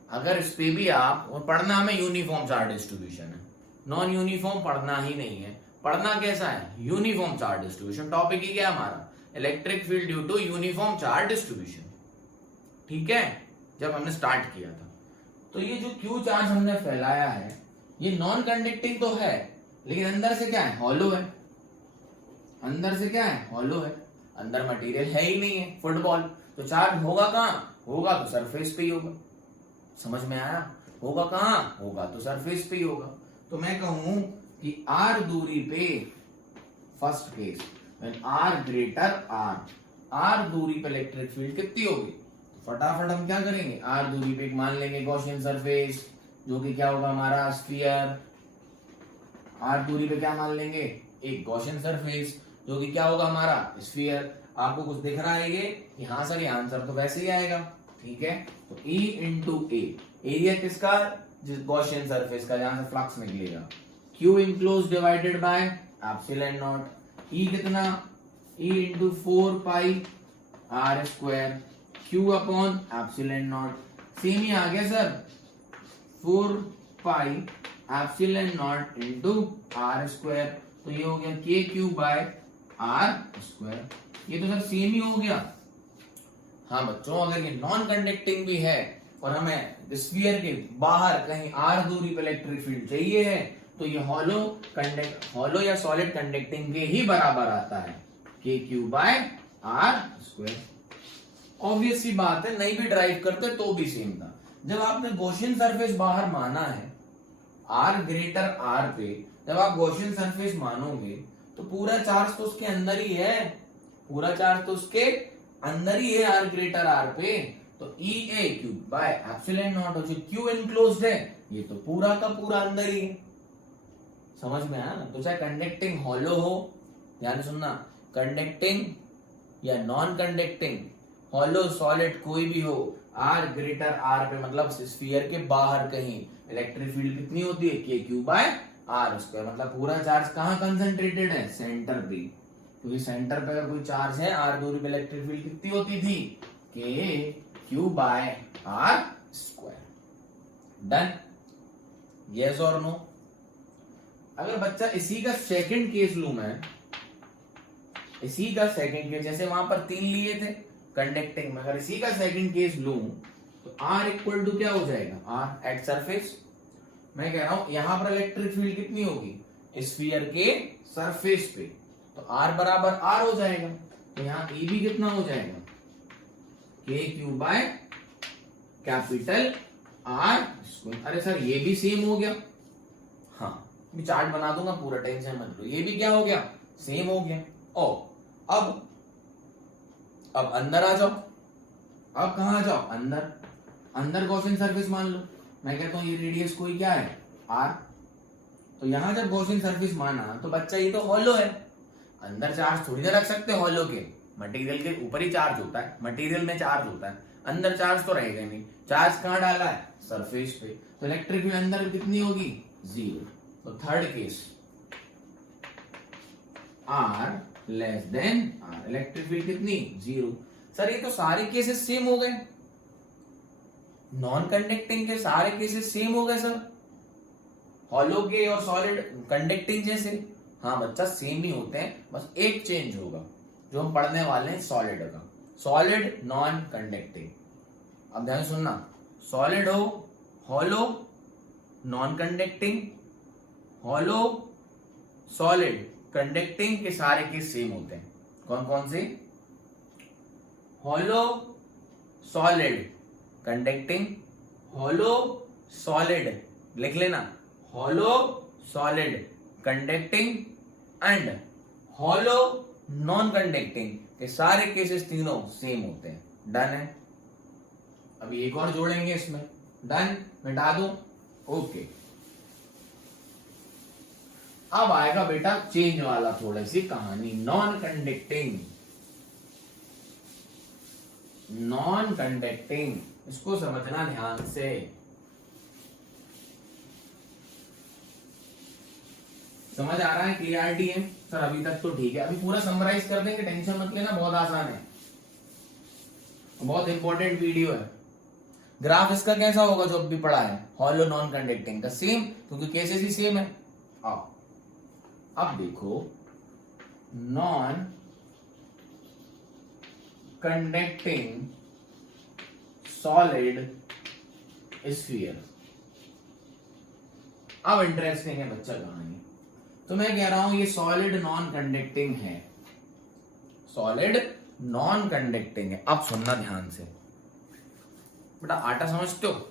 अगर इस पे भी आप, और पढ़ना हमें यूनिफॉर्म चार्ज डिस्ट्रीब्यूशन है, नॉन यूनिफॉर्म पढ़ना ही नहीं है। पढ़ना कैसा है, यूनिफॉर्म चार्ज डिस्ट्रीब्यूशन। टॉपिक ही क्या हमारा, electric field due to uniform charge distribution. ठीक है, जब हमने स्टार्ट किया था, तो ये जो क्यू चार्ज हमने फैलाया है ये नॉन कंडक्टिंग तो है, लेकिन अंदर से क्या है, हॉलो है, अंदर से क्या है, हॉलो है, अंदर मटेरियल है ही नहीं है, फुटबॉल। तो चार्ज होगा कहाँ, होगा तो सरफेस पे ही होगा। समझ में आया, होगा कहाँ, होगा तो सरफेस पे ही होगा। तो मैं कहूं कि आर दूरी पे, first case when R greater R, R दूरी पे इलेक्ट्रिक फील्ड कितनी होगी, तो फटाफट हम क्या करेंगे, आर दूरी पे एक मान लेंगे गॉसियन सरफेस जो कि क्या होगा हमारा स्फीयर। आर दूरी पे क्या मान लेंगे, एक गॉसियन सरफेस जो कि क्या होगा हमारा स्फीयर। आपको कुछ दिख रहा है ये कि हाँ सर ये आंसर तो वैसे ही आएगा। ठीक है, तो E इंटू ए, एरिया किसका, जिस गॉसियन सरफेस का जहां से फ्लक्स निकलेगा, Q enclosed divided by epsilon naught, E कितना, E into 4 pi R square, Q upon epsilon naught. Same ही आ गया sir, 4 pi epsilon naught into R square, तो ये हो गया के क्यू बाय आर स्क्वायर। ये तो सर सेम ही हो गया। हाँ बच्चों, अगर ये नॉन कंडक्टिंग भी है और हमें स्फीयर के बाहर कहीं आर दूरी पे इलेक्ट्रिक फील्ड चाहिए है, तो ये हॉलो या सॉलिड कंडक्टिंग के ही बराबर आता है, के Q by R square. Obvious सी बात है, नहीं भी ड्राइव करते तो भी सेम था। जब आपने गॉसियन सरफेस बाहर माना है आर ग्रेटर आर पे, जब आप गॉसियन सरफेस मानोगे तो पूरा चार्ज तो उसके अंदर ही है, पूरा चार्ज तो उसके अंदर ही है आर ग्रेटर आर पे। तो ई ए क्यू बाय एप्सिलॉन नॉट, जो क्यू इनक्लोज्ड है ये तो पूरा का पूरा अंदर ही है। समझ में आया ना। तो चाहे कंडक्टिंग हॉलो हो, ध्यान सुनना, कंडक्टिंग या नॉन कंडक्टिंग, हॉलो सॉलिड कोई भी हो, आर ग्रेटर आर पे मतलब स्फीयर के बाहर कहीं इलेक्ट्रिक फील्ड कितनी होती है, के क्यू बाय आर स्क्वायर। मतलब पूरा चार्ज कहाँ कंसंट्रेटेड है, सेंटर पे। क्योंकि सेंटर पे अगर कोई चार्ज है, आर दूरी पे इलेक्ट्रिक फील्ड कितनी होती थी, K Q by R square. Done, yes और नो। अगर बच्चा इसी का सेकंड केस लू मैं, इसी का सेकंड केस, जैसे वहां पर 3 लिए थे कंडक्टिंग में, अगर इसी का सेकंड केस लू तो R इक्वल टू क्या हो जाएगा, R एट सरफेस। मैं कह रहा हूं यहां पर इलेक्ट्रिक फील्ड कितनी होगी स्फीयर के सरफेस पे, तो R बराबर R हो जाएगा। तो यहां E भी कितना हो जाएगा, K Q by capital R square. अरे सर ये भी सेम हो गया, हाँ मैं चार्ट बना दूंगा, पूरा टेंशन मत लो। ये भी क्या हो गया, सेम हो गया। ओ अब अंदर आ जाओ। अब कहां आ जाओ, अंदर। अंदर गॉसियन सरफेस मान लो। मैं कहता हूं ये रेडियस कोई क्या है, R। तो यहाँ जब गॉसियन सरफेस माना तो बच्चा ये तो हॉलो है, अंदर चार्ज थोड़ी ना रख सकते हॉलो के, मटेरियल के ऊपर ही चार्ज होता है, मटेरियल में चार्ज होता है, अंदर चार्ज तो रहेगा नहीं। चार्ज कहाँ डाला है? सरफेस पे, तो इलेक्ट्रिक फील्ड अंदर कितनी होगी? 0। तो third case R less than R, electric field कितनी? 0। सर ये तो सारे केसेस सेम हो गए, नॉन कंडक्टिंग के सारे केसेस सेम हो गए सर, हॉलो के और सॉलिड कंडक्टिंग जैसे। हाँ बच्चा सेम ही होते हैं, बस एक चेंज होगा जो हम पढ़ने वाले हैं सॉलिड का, सॉलिड नॉन कंडक्टिंग। अब ध्यान सुनना, सॉलिड हो, hollow, non conducting, hollow, solid, conducting के सारे केस सेम होते हैं। कौन कौन से? Hollow, solid, conducting, hollow, solid, लिख लेना, hollow, solid, conducting and hollow non conducting के सारे केसेस तीनों सेम होते हैं। डन है। अभी एक और जोड़ेंगे इसमें, डन, मिटा दो, ओके। अब आएगा बेटा चेंज वाला थोड़ी सी कहानी, नॉन कंडक्टिंग। नॉन कंडक्टिंग, इसको समझना ध्यान से। समझ आ रहा है? क्लियरिटी है सर? अभी तक तो ठीक है, अभी पूरा समराइज कर देंगे, टेंशन मत लेना, बहुत आसान है, बहुत इंपॉर्टेंट वीडियो है। ग्राफ इसका कैसा होगा जो अभी पढ़ा है, हॉलो नॉन कंडक्टिंग का? सेम, क्योंकि केसेस ही सेम है। आओ अब देखो, नॉन कंडक्टिंग सॉलिड स्फीयर। अब इंटरेस्टिंग है बच्चा कहानी। तो मैं कह रहा हूं ये सॉलिड नॉन कंडक्टिंग है, सॉलिड नॉन कंडक्टिंग है। अब सुनना ध्यान से बेटा, आटा समझते हो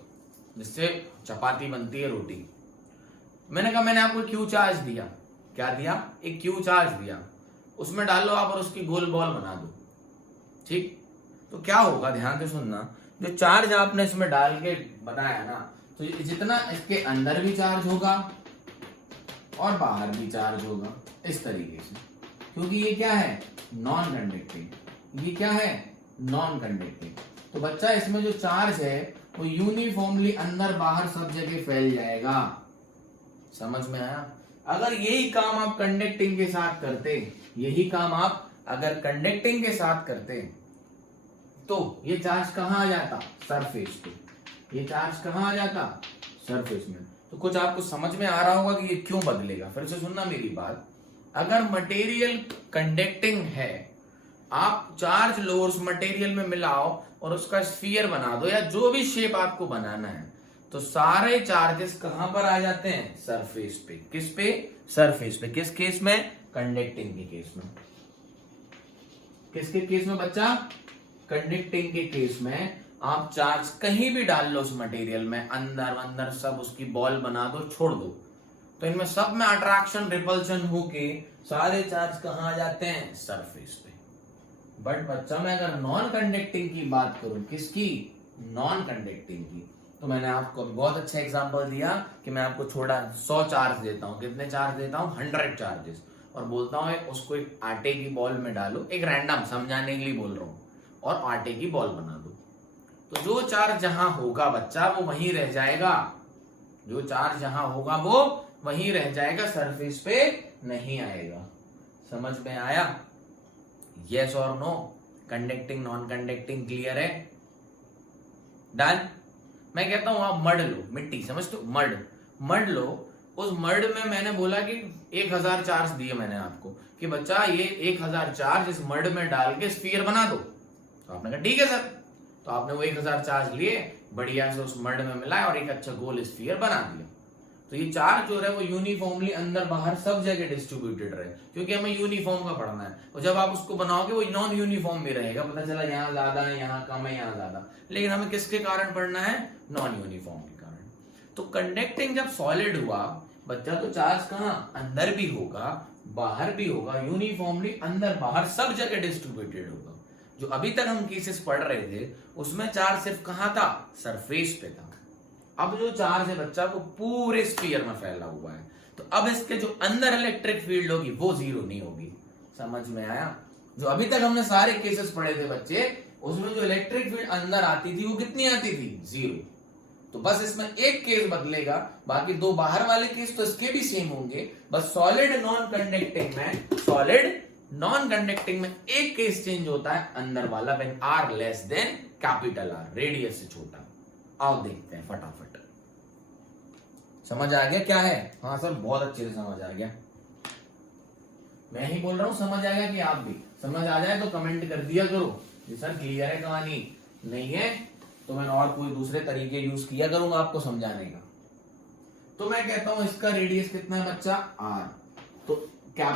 जिससे चपाती बनती है, रोटी। मैंने कहा मैंने आपको क्यू चार्ज दिया, क्या दिया? एक क्यू चार्ज दिया, उसमें डालो आप और उसकी गोल बॉल बना दो, ठीक? तो क्या होगा, ध्यान से सुनना, जो चार्ज आपने इसमें डाल के बनाया ना, तो जितना इसके अंदर भी चार्ज होगा और बाहर भी चार्ज होगा, इस तरीके से, क्योंकि ये क्या है? Non conducting. ये क्या है? Non conducting. तो बच्चा इसमें जो चार्ज है वो यूनिफॉर्मली अंदर बाहर सब जगह फैल जाएगा। समझ में आया? अगर यही काम आप कंडक्टिंग के साथ करते, यही काम आप अगर कंडक्टिंग के साथ करते, तो ये चार्ज कहां आ जाता? सरफेस पे। ये चार्ज कहां आ जाता? सरफेस में। तो कुछ आपको समझ में आ रहा होगा कि ये क्यों बदलेगा। फिर से सुनना मेरी बात, अगर मटेरियल कंडक्टिंग है, आप चार्ज लो, उस मटेरियल में मिलाओ और उसका स्फीयर बना दो, या जो भी शेप आपको बनाना है, तो सारे चार्जेस कहां पर आ जाते हैं? सरफेस पे। किस पे? सरफेस पे। किस केस में? कंडक्टिंग के केस में। किसके केस में बच्चा? कंडक्टिंग के केस में आप चार्ज कहीं भी डाल लो उस मटेरियल में, अंदर अंदर सब उसकी बॉल बना दो, छोड़ दो, तो इनमें सब में अट्रैक्शन रिपल्शन होके सारे चार्ज कहां आ जाते हैं? सरफेस पे। बट बच्चा मैं अगर नॉन कंडक्टिंग की बात करूं, किसकी? नॉन कंडक्टिंग की, तो मैंने आपको बहुत अच्छा एग्जांपल दिया कि मैं आपको छोड़ा 100 चार्ज देता हूं। कितने चार्ज देता हूं? 100 चार्जेस, और बोलता हूं उसको एक आटे की बॉल में डालो, एक रैंडम समझाने के लिए बोल रहा हूं, और आटे की बॉल बना दो, तो जो चार्ज जहां होगा बच्चा वो वहीं रह जाएगा। जो चार्ज जहां होगा वो वहीं रह जाएगा, सरफेस पे नहीं आएगा। समझ में आया? यस और no? Conducting non conducting clear है? डन। मैं कहता हूं आप मड लो, मिट्टी समझते हो? मड लो, उस मड में मैंने बोला कि 1000 चार्ज दिए मैंने आपको कि बच्चा ये 1000 चार्ज इस मड में डाल के स्फीयर बना दो, तो आपने कहा ठीक है सर। तो आपने वो 1000 चार्ज लिए, बढ़िया से उस मड में मिलाया और एक अच्छा गोल स्फीयर बना दिया। तो ये चार्ज जो है वो यूनिफॉर्मली अंदर बाहर सब जगह डिस्ट्रीब्यूटेड रहे, क्योंकि हमें यूनिफॉर्म का पढ़ना है। और जब आप उसको बनाओगे वो नॉन यूनिफॉर्म भी रहेगा, पता चला यहाँ ज्यादा है, यहाँ कम है, यहाँ ज्यादा, लेकिन हमें किसके कारण पढ़ना है? नॉन यूनिफॉर्म के कारण। तो कंडक्टिंग जब सॉलिड हुआ बच्चा, तो चार्ज कहाँ? अंदर भी होगा, बाहर भी होगा, यूनिफॉर्मली अंदर बाहर सब जगह डिस्ट्रीब्यूटेड होगा। जो अभी तक हम केसेस पढ़ रहे थे उसमें चार्ज सिर्फ कहां था? सरफेस पे था। अब जो चार्ज है बच्चा वो पूरे स्फीयर में फैला हुआ है। तो अब इसके जो अंदर इलेक्ट्रिक फील्ड होगी वो जीरो नहीं होगी। समझ में आया? जो अभी तक हमने सारे केसेस पढ़े थे बच्चे, उसमें जो इलेक्ट्रिक फील्ड अंदर आती थी वो कितनी आती थी? जीरो। तो बस इसमें एक केस बदलेगा, बाकी दो बाहर वाले केस तो इसके भी सेम होंगे। बस सॉलिड नॉन कंडक्टिंग में एक केस चेंज होता है, अंदर वाला, when R less than capital R, radius से छोटा। आओ देखते हैं फटाफट। समझ आ गया क्या है? हाँ सर, बहुत अच्छे से समझ आ गया। मैं ही बोल रहा हूं समझ आ गया कि आप भी समझ आ जाए तो कमेंट कर दिया करो कि सर क्लियर है कहानी, नहीं है तो मैं और कोई दूसरे तरीके यूज किया करूंगा आपको समझाने का। तो मैं कहता हूं इसका रेडियस कितना है बच्चा? आर। तो क्या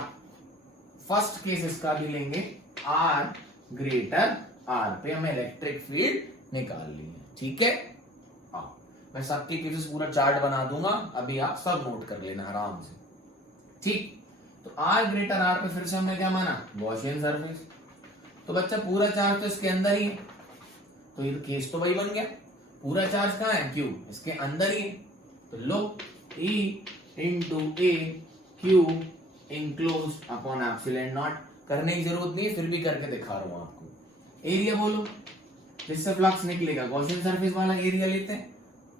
फर्स्ट केस इसका भी लेंगे, आर ग्रेटर आर पे हमें इलेक्ट्रिक फील्ड निकालनी है। ठीक है, मैं सबके केसेस पूरा चार्ट बना दूंगा, अभी आप सब नोट कर लेना आराम से। ठीक, तो आर ग्रेटर आर पे फिर से हमने क्या माना? Gaussian surface. तो बच्चा पूरा चार्ज तो इसके अंदर ही है, तो ये केस तो वही बन गया। पूरा चार्ज कहाँ है? क्यू, इसके अंदर ही है। तो लो E into A Q enclose upon epsilon not. करने की जरूरत नहीं है, फिर भी करके दिखा रहा हूं आपको। एरिया बोलो, जिससे फ्लक्स निकलेगा, गॉसियन सरफेस वाला एरिया लेते हैं।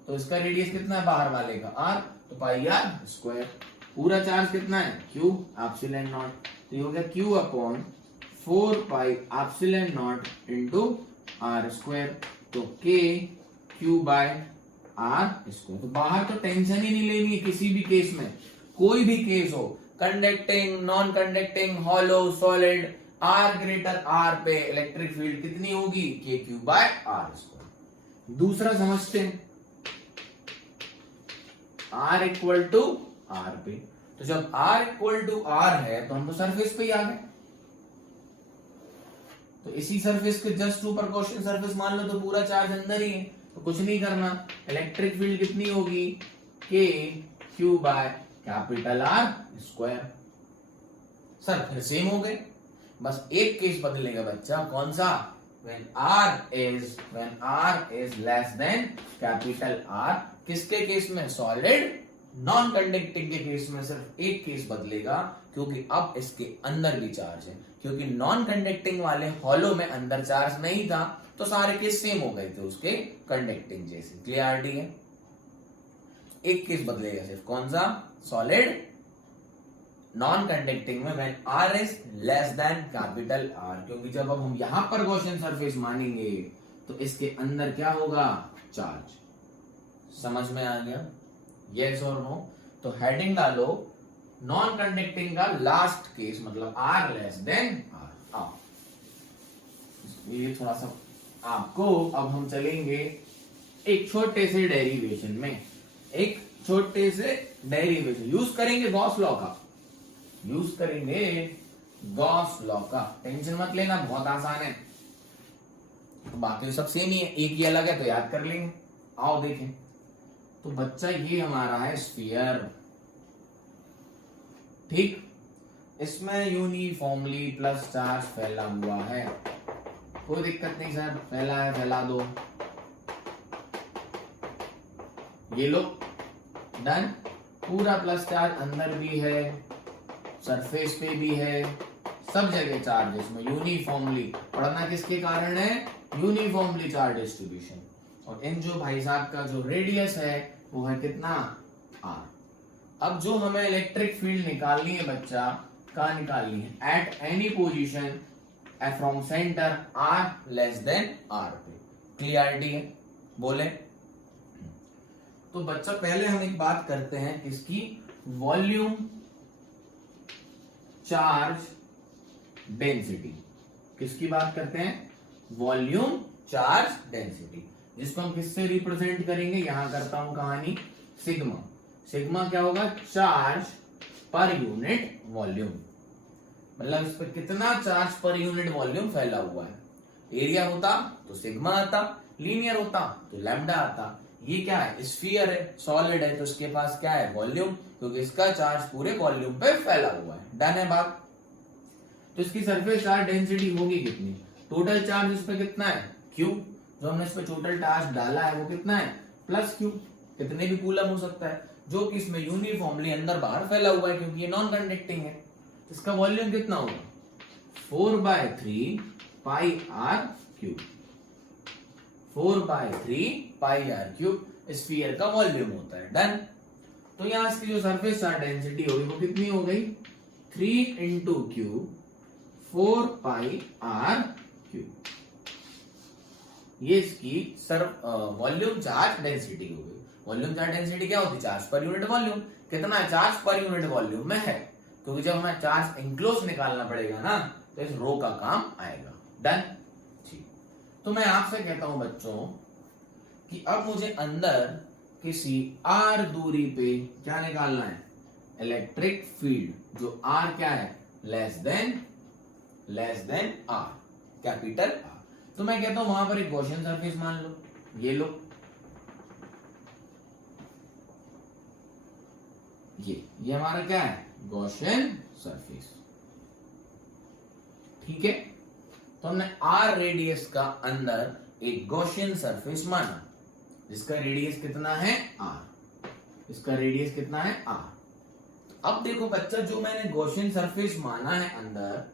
तो इसका रेडियस कितना है बाहर वाले का? आर, तो पाई आर स्क्वायर। पूरा चार्ज कितना है? Q epsilon naught. तो ये हो गया Q upon 4 pi epsilon naught into R square. तो के क्यू बाय आर स्क्वायर। तो बाहर तो टेंशन ही नहीं लेनी है किसी भी केस में, कोई भी केस हो, conducting, non conducting, hollow, solid, R greater R पे इलेक्ट्रिक फील्ड कितनी होगी? K Q by R square. दूसरा समझते हैं, आर इक्वल टू आर पे। तो जब आर इक्वल टू आर है तो हम तो सरफेस पे ही आ गए। तो इसी सरफेस के जस्ट ऊपर गॉसियन सरफेस मान लो, तो पूरा चार्ज अंदर ही है, तो कुछ नहीं करना। इलेक्ट्रिक फील्ड कितनी होगी? K Q by capital R square. Sir फिर सेम हो गए, बस एक केस बदलेगा बच्चा। कौन सा? when r is less than capital R। किसके केस में? सॉलिड नॉन कंडक्टिंग के केस में सिर्फ एक केस बदलेगा, क्योंकि अब इसके अंदर भी चार्ज है। क्योंकि नॉन कंडक्टिंग वाले हॉलो में अंदर चार्ज नहीं था, तो सारे केस सेम हो गए थे उसके कंडक्टिंग जैसे। क्लियरिटी है? एक केस बदलेगा सिर्फ, कौन सा? सॉलिड नॉन कंडक्टिंग में when r is less than capital R। क्योंकि जब अब हम यहां पर गॉसियन सरफेस मानेंगे तो इसके अंदर क्या होगा? चार्ज। समझ में आ गया? यस और नो? तो हेडिंग डालो नॉन कंडक्टिंग का लास्ट केस, मतलब r लेस देन r। ये थोड़ा सा आपको, अब हम चलेंगे एक छोटे से डेरिवेशन में, एक छोटे से डेरिवेशन यूज करेंगे गॉस लॉ का, यूज करेंगे गॉस लॉ का। टेंशन मत लेना, बहुत आसान है। तो बाकी सब सेम ही है, एक ही अलग है तो याद कर लेंगे। आओ देखें। तो बच्चा ये हमारा है स्फीयर, ठीक। इसमें यूनिफॉर्मली प्लस चार्ज फैला हुआ है, कोई दिक्कत नहीं सर, फैला है फैला दो। ये लो, डन। पूरा प्लस चार्ज अंदर भी है, सरफेस पे भी है, सब जगह चार्ज है इसमें यूनिफॉर्मली। पढ़ना किसके कारण है? Uniformly charge distribution. और इन जो भाई साहब का जो रेडियस है वो है कितना? आर। अब जो हमें इलेक्ट्रिक फील्ड निकालनी है बच्चा, कहाँ निकालनी है? At any position from centre R less than R पे। क्लियरिटी है? बोले तो बच्चा पहले हम एक बात करते हैं इसकी, वॉल्यूम चार्ज डेंसिटी। किसकी बात करते हैं? वॉल्यूम चार्ज डेंसिटी, जिसको हम किससे रिप्रेजेंट करेंगे? यहां करता हूं कहानी, सिग्मा। सिग्मा क्या होगा? चार्ज पर यूनिट वॉल्यूम, मतलब इस पर कितना चार्ज पर यूनिट वॉल्यूम फैला हुआ है। एरिया होता तो सिग्मा आता, लीनियर होता तो लैम्डा आता। ये क्या है? स्फीयर है, सॉलिड है, तो इसके पास क्या है? वॉल्यूम, क्योंकि इसका चार्ज पूरे वॉल्यूम पे फैला हुआ है। डन है बात? तो इसकी सरफेस चार्ज डेंसिटी होगी कितनी? टोटल चार्ज इस पे कितना है? क्यू। जो हमने इस पे टोटल चार्ज डाला है वो कितना है? Plus Q. कितने भी कूलम हो सकता है, जो कि इसमें यूनिफॉर्मली अंदर बाहर फैला हुआ है क्योंकि ये नॉन कंडक्टिंग है। इसका वॉल्यूम कितना होगा 4/3 pi R cube. 4/3 pi R cube sphere का वॉल्यूम होता है। डन। तो यहां इसकी जो सरफेस चार्ज डेंसिटी होगी वो कितनी हो गई 3 into cube 4 pi R cube. ये इसकी वॉल्यूम चार्ज डेंसिटी हो गई। वॉल्यूम चार्ज डेंसिटी क्या होती है चार्ज पर यूनिट वॉल्यूम। कितना है चार्ज पर यूनिट वॉल्यूम में है, क्योंकि जब हमें चार्ज इंक्लोज निकालना पड़ेगा ना तो इस रो का काम आएगा। डन। ठीक। तो मैं आपसे कहता हूं बच्चों कि अब मुझे अंदर किसी आर दूरी पे क्या निकालना है इलेक्ट्रिक फील्ड, जो आर क्या है less than R, capital R. तो मैं कहता हूं वहां पर एक गॉसियन सरफेस मान लो, ये लो, ये हमारा क्या है गॉसियन सरफेस। ठीक है। तो हमने आर रेडियस का अंदर एक गॉसियन सरफेस माना जिसका रेडियस कितना है आर। इसका रेडियस कितना है आर। अब देखो बच्चा, जो मैंने गॉसियन सरफेस माना है अंदर,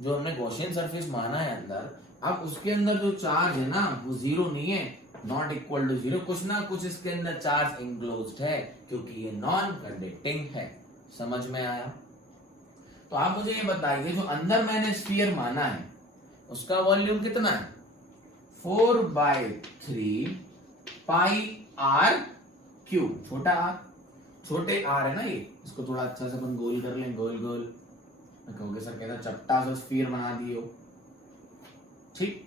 जो हमने गॉसियन सरफेस माना है अंदर, अब उसके अंदर जो चार्ज है ना वो जीरो नहीं है, नॉट इक्वल टू जीरो, कुछ ना कुछ इसके अंदर चार्ज इंक्लोज्ड है क्योंकि ये नॉन कंडक्टिंग है। समझ में आया? तो आप मुझे ये बताइए, जो अंदर मैंने स्फीयर माना है उसका वॉल्यूम कितना है 4/3 पाई आर क्यूब। छोटा आर, छोटे आर है ना ये, इसको थोड़ा अच्छा से अपन गोल कर लें, गोल गोल। कहोगे सर कहता चपटा सा स्फीयर बना दिए हो। ठीक।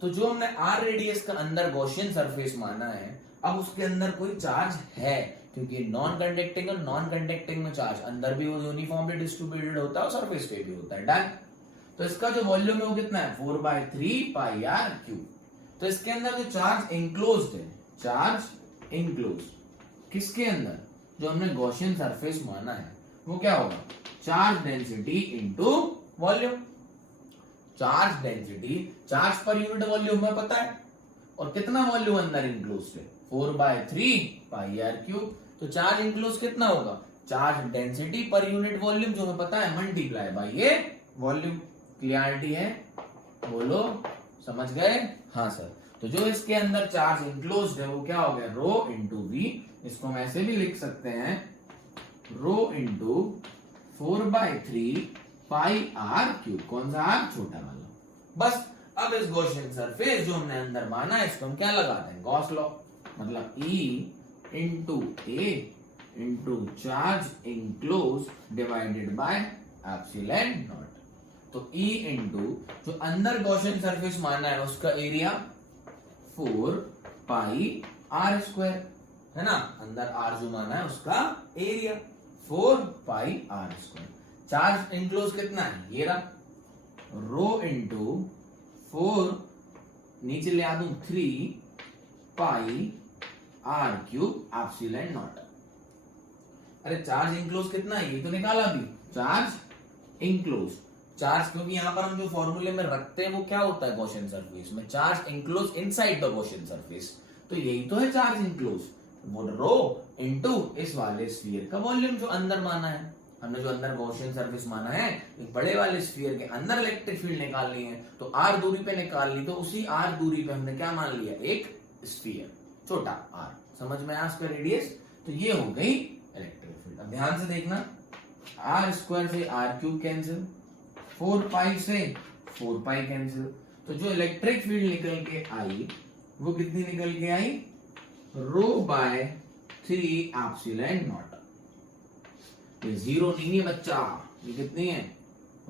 तो जो हमने आर रेडियस का अंदर गॉसियन सरफेस माना है, अब उसके अंदर कोई चार्ज है क्योंकि नॉन कंडक्टिंग और नॉन कंडक्टिंग में चार्ज अंदर भी यूनिफॉर्मली डिस्ट्रीब्यूटेड होता है और सरफेस पे भी होता है। डन। तो इसका जो वॉल्यूम है वो कितना है 4/3 पाई आर क्यूब। तो इसके अंदर जो चार्ज इंक्लोज्ड है, चार्ज इंक्लोज किसके अंदर, जो हमने गॉसियन सरफेस माना है, वो क्या होगा charge density into volume. Charge density charge per unit volume में पता है, और कितना वॉल्यूम अंदर इंक्लोज्ड है 4/3 पाई आर क्यूब। तो चार्ज इंक्लोज कितना होगा, charge density per unit volume जो हमें पता है मल्टीप्लाई बाय ये वॉल्यूम। क्लियरिटी है? बोलो, समझ गए? हाँ सर। तो जो इसके अंदर चार्ज इंक्लोज्ड है वो क्या हो गया रो इंटू वी। इसको हम ऐसे भी लिख सकते हैं rho into 4/3 pi R cube. कौन सा आर, छोटा वाला। बस अब इस गॉसियन सरफेस जो हमने अंदर माना है इसको हम क्या लगाते हैं गॉस लॉ, मतलब E into A into charge enclose divided by epsilon naught. तो E इंटू जो अंदर गॉसियन सरफेस माना है उसका एरिया 4 पाई आर स्क्वायर है ना, अंदर आर जो माना है उसका area 4 pi R square. Charge enclose कितना है ये रहा रो इंटू 4 नीचे ले आ दूं 3 pi R cube epsilon not. अरे चार्ज इंक्लोज कितना है ये तो निकाला भी, चार्ज इंक्लोज। चार्ज क्योंकि यहां पर हम जो फॉर्मूले में रखते हैं वो क्या होता है गॉसियन सरफेस में, charge enclose inside the Gaussian surface. तो यही तो है चार्ज इंक्लोज, वो रो इनटू इस वाले स्फीयर का वॉल्यूम जो अंदर माना है। हमने जो अंदर गॉसियन सरफेस माना है एक बड़े वाले स्फीयर के अंदर इलेक्ट्रिक फील्ड निकालनी है तो आर दूरी पे निकालनी, तो उसी आर दूरी पे हमने क्या मान लिया एक स्फीयर, छोटा आर। समझ में आया उसका रेडियस? तो ये हो गई इलेक्ट्रिक फील्ड। अब ध्यान से देखना, आर स्क्वायर से आर क्यूब कैंसिल, 4 पाई से 4 पाई कैंसिल। तो जो इलेक्ट्रिक फील्ड निकल के आई वो कितनी निकल के आई ρ/3 एप्सिलॉन नॉट। ये जीरो नहीं है बच्चा, ये कितनी है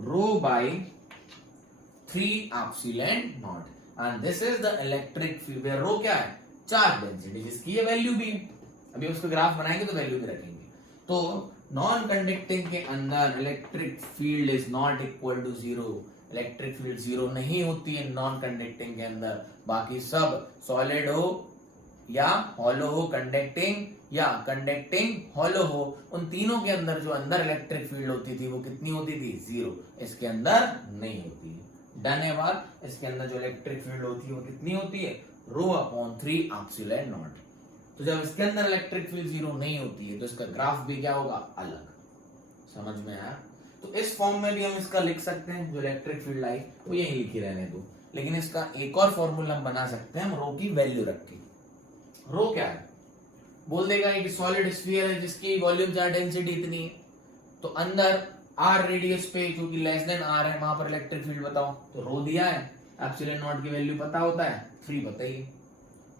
ρ/3 epsilon naught. And this is the electric field. Rho क्या है चार्ज डेंसिटी, जिसकी ये वैल्यू भी है। अभी उसका ग्राफ बनाएंगे तो वैल्यू भी रखेंगे। तो नॉन कंडक्टिंग के अंदर electric field is not equal to zero. Electric field zero नहीं होती है नॉन कंडक्टिंग के अंदर। बाकी सब सॉलिड हो या हॉलो हो, कंडक्टिंग या कंडक्टिंग हॉलो हो, उन तीनों के अंदर जो अंदर इलेक्ट्रिक फील्ड होती थी वो कितनी होती थी जीरो। इसके अंदर नहीं होती है। डन है बात। इसके अंदर जो इलेक्ट्रिक फील्ड होती है वो कितनी होती है ρ/3 एप्सिलॉन नॉट। तो जब इसके अंदर इलेक्ट्रिक फील्ड जीरो नहीं होती है तो इसका ग्राफ भी क्या होगा, अलग। समझ में आया? तो इस फॉर्म में भी हम इसका लिख सकते हैं, जो इलेक्ट्रिक फील्ड आई वो यही लिखी रहने दो, लेकिन इसका एक और फॉर्मूला हम बना सकते हैं, हम रो की वैल्यू रख के। रो क्या है, बोल देगा एक सॉलिड स्फीयर है जिसकी वॉल्यूम चार्ज डेंसिटी इतनी है, तो अंदर आर रेडियस पे जो कि लेस देन आर है वहां पर इलेक्ट्रिक फील्ड बताओ, तो रो दिया है, एप्सिलॉन नॉट की वैल्यू पता होता है 3 बताइए,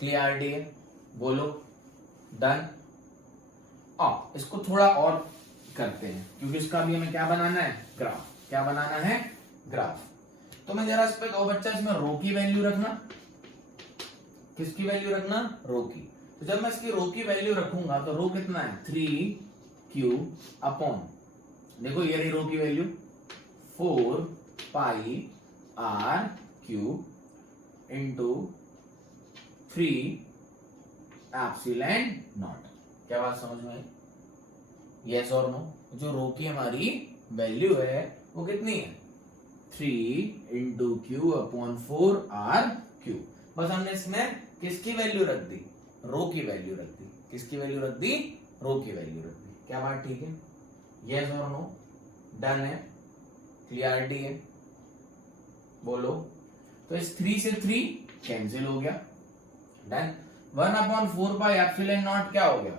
क्लियरिटी है, बोलो डन। इसको थोड़ा और करते हैं क्योंकि इसका भी हमें क्या बनाना है, ग्राफ। क्या बनाना है, ग्राफ। तो मैं जरा इस पे कहो बच्चा, इसमें रो की वैल्यू रखना, किसकी वैल्यू रखना, रो की। तो जब मैं इसकी रो की वैल्यू रखूंगा तो रो कितना है 3q अपॉन, देखो ये रही रो की value 4 pi R cube into 3 epsilon naught. क्या बात समझ में आई? यस और नो? जो रो की हमारी वैल्यू है वो कितनी है 3 into Q upon 4 R cube. बस हमने इसमें किसकी वैल्यू रख दी, रो की वैल्यू रख दी। किसकी वैल्यू रख दी, रो की वैल्यू रख दी। क्या बात ठीक है? यस और नो? डन है, क्लियरिटी है, बोलो। तो इस 3 से 3 कैंसिल हो गया, done. 1 upon 4 pi epsilon naught क्या हो गया,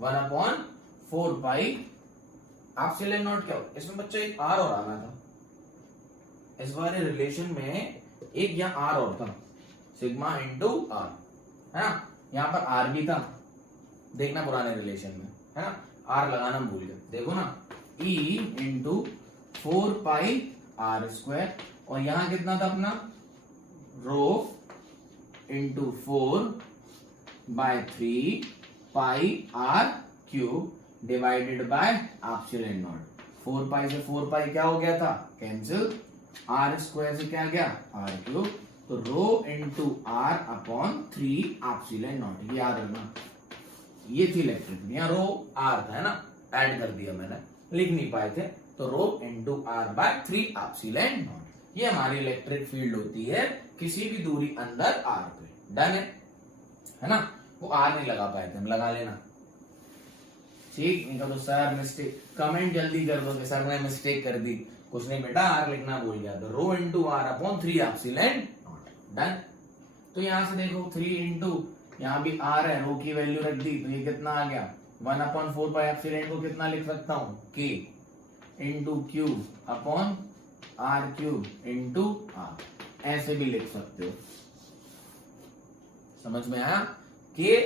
1 अपॉन 4 पाई एप्सिलॉन नॉट क्या हो गया। इसमें बच्चों एक आर और आना था, इस वाले रिलेशन में एक यहाँ आर और था, सिग्मा इंटू आर, है ना। यहाँ पर आर भी था, देखना पुराने रिलेशन में, है ना, आर लगाना भूल गए, देखो ना, E into 4 pi R square, और यहां कितना था अपना rho into 4 by 3 pi R cube divided by epsilon naught. 4 pi से 4 पाई क्या हो गया था, कैंसिल, आर स्क्वायर से क्या गया, आर क्यूब, तो rho into R upon 3 epsilon naught. याद रखना ये थी इलेक्ट्रिक, यहाँ रो आर था, है ना, ऐड कर दिया मैंने, लिख नहीं पाए थे, तो rho into R by 3 epsilon naught. ये हमारी इलेक्ट्रिक फील्ड होती है किसी भी दूरी अंदर आर पे, डन है ना। वो आर नहीं लगा पाए थे, हम लगा लेना, ठीक। इनका तो सर मिस्टेक, कमेंट जल्दी कर दो कि सर ने मिस्टेक कर दी, कुछ नहीं बेटा, आर लिखना भूल गया, तो rho into R upon 3 epsilon naught, done. तो यहां से देखो 3 इंटू, यहाँ भी आर है, रो की वैल्यू रख दी, तो ये कितना आ गया 1 अपॉन 4 पाई एप्सिलॉन को कितना लिख सकता हूं, K into Q upon R cube into R, ऐसे भी लिख सकते हो। समझ में आया? के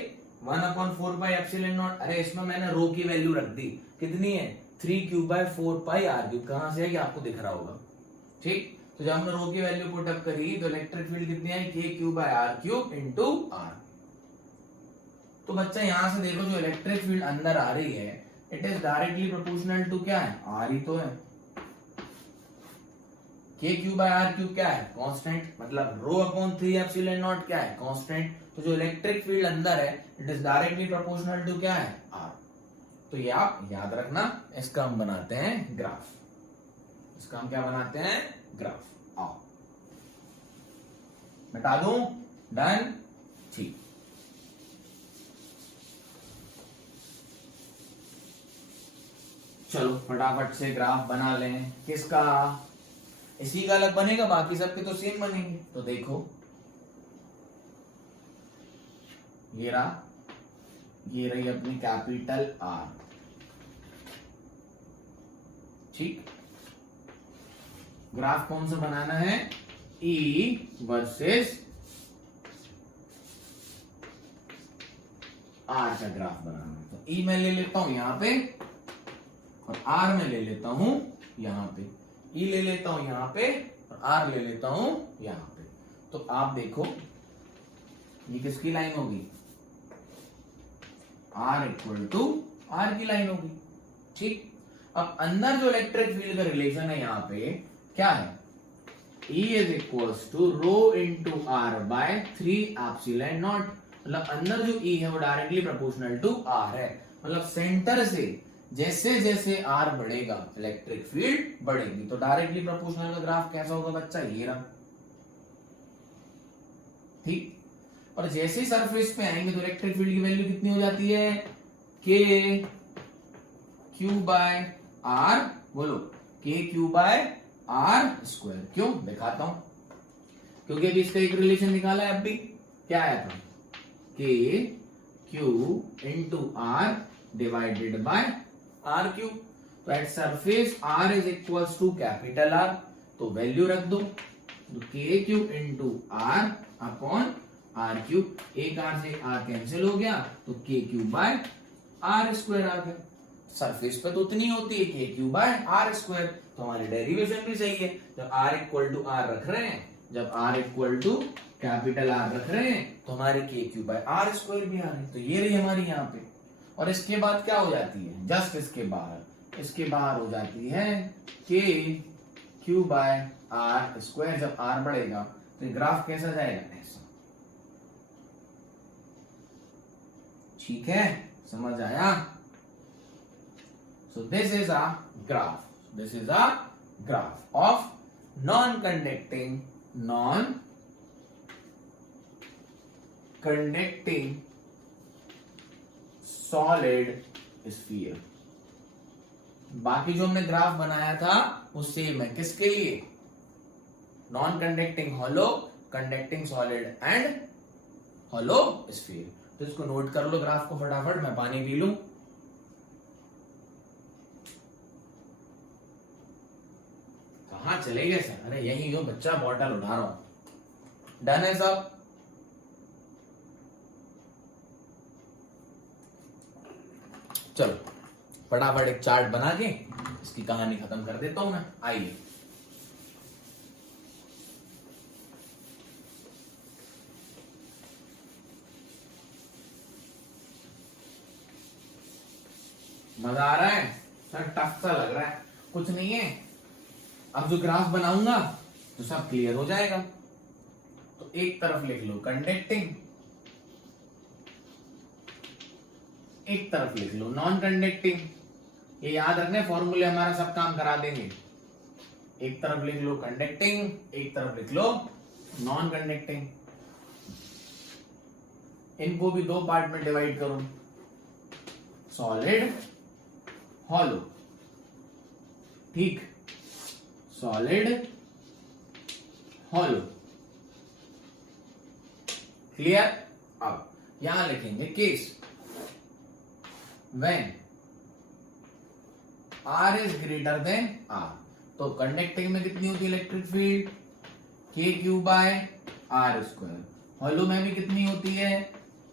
1 अपॉन 4 पाई एप्सिलॉन नॉट, अरे इसमें मैंने रो की वैल्यू रख दी, कितनी है 3 cube by 4 pi R cube, कहां से है कि आपको दिख रहा होगा, ठीक। तो जब हमने रो की वैल्यू पुट अप करी तो इलेक्ट्रिक फील्ड कितनी आई, K cube by R cube into R. तो बच्चा यहां से देखो जो इलेक्ट्रिक फील्ड अंदर आ रही है it is directly proportional to क्या है, आर ही तो है। के क्यूब बाय आर क्यूब क्या है, कांस्टेंट, मतलब रो अपॉन 3 एप्सिलॉन नॉट क्या है, कांस्टेंट। तो जो इलेक्ट्रिक फील्ड अंदर है it is directly proportional to क्या है, आर। तो ये आप याद रखना, इसका हम बनाते हैं ग्राफ। इसका हम क्या बनाते हैं, ग्राफ। आओ बता दूं, डन, ठीक। चलो फटाफट से ग्राफ बना लें, किसका, इसी का अलग बनेगा, बाकी सबके तो सेम बनेंगे। तो देखो ये रहा, ये रही अपनी कैपिटल आर, ठीक। ग्राफ कौन सा बनाना है, ई वर्सेस आर का ग्राफ बनाना है। तो ई मैं ले लेता हूं यहां पे, और आर में ले लेता हूं यहां पे, ई ले लेता हूं यहां पे, और आर ले लेता हूं यहां पे। तो आप देखो ये किसकी लाइन होगी, आर इक्वल टू आर की लाइन होगी, ठीक। अब अंदर जो इलेक्ट्रिक फील्ड का रिलेशन है यहां पे क्या है, E is equals to rho into R by 3 epsilon naught. मतलब अंदर जो E है वो डायरेक्टली प्रोपोर्शनल टू आर है, मतलब सेंटर से जैसे जैसे आर बढ़ेगा इलेक्ट्रिक फील्ड बढ़ेगी। तो डायरेक्टली प्रोपोर्शनल का ग्राफ कैसा होगा बच्चा, ये रहा, ठीक। और जैसे ही सरफेस पे आएंगे तो इलेक्ट्रिक फील्ड की वैल्यू कितनी हो जाती है, के क्यू बाय आर, बोलो K Q by R square. क्यों, दिखाता हूं, क्योंकि अभी इसका एक रिलेशन निकाला है। अभी क्या आया था, k Q into R divided by R cube. तो at surface R is equal to capital R, तो वैल्यू रख दो, तो के Q into R upon R cube. एक आर से आर कैंसिल हो गया, तो के क्यू बाय आर स्क्वायर आ गया। सरफेस पे तो उतनी होती है, के क्यू बाय आर स्क्वायर। तो हमारी डेरिवेशन भी सही है। जब आर इक्वल टू आर रख रहे हैं, जब R equal to capital R रख रहे हैं, तो हमारे के क्यू बाय आर स्क्वायर भी आ रहे हैं। तो ये रही हमारी यहाँ पे। और इसके बाद क्या हो जाती है, जस्ट इसके बाहर हो जाती है के क्यू बाय आर स्क्वायर। जब आर बढ़ेगा तो ग्राफ कैसा जाएगा, ऐसा। ठीक है, समझ आया। सो this is a graph, this is a graph of non conducting solid sphere. बाकी जो हमने ग्राफ बनाया था वो सेम है, किसके लिए, non conducting hollow, conducting solid and hollow sphere. तो इसको नोट कर लो ग्राफ को फटाफट, मैं पानी पी लूं। कहां चले गए सर, अरे यही हो बच्चा, बॉटल उठा रहा हूं। डन है सब, चलो फटाफट एक चार्ट बना के इसकी कहानी खत्म कर देता हूं मैं। आइए, मजा आ रहा है सर, टफ सा लग रहा है, कुछ नहीं है। अब जो ग्राफ बनाऊंगा तो सब क्लियर हो जाएगा। तो एक तरफ लिख लो कंडक्टिंग, एक तरफ लिख लो नॉन कंडक्टिंग। ये याद रखना, फॉर्मूले हमारा सब काम करा देंगे। एक तरफ लिख लो कंडक्टिंग, एक तरफ लिख लो नॉन कंडक्टिंग। इनको भी दो पार्ट में डिवाइड करो, सॉलिड हॉलो। ठीक, सॉलिड हॉलो, क्लियर। अब यहां लिखेंगे case when R is greater than R। तो कंडक्टिंग में कितनी होती है electric field, K Q by R square. Hollow में भी कितनी होती है,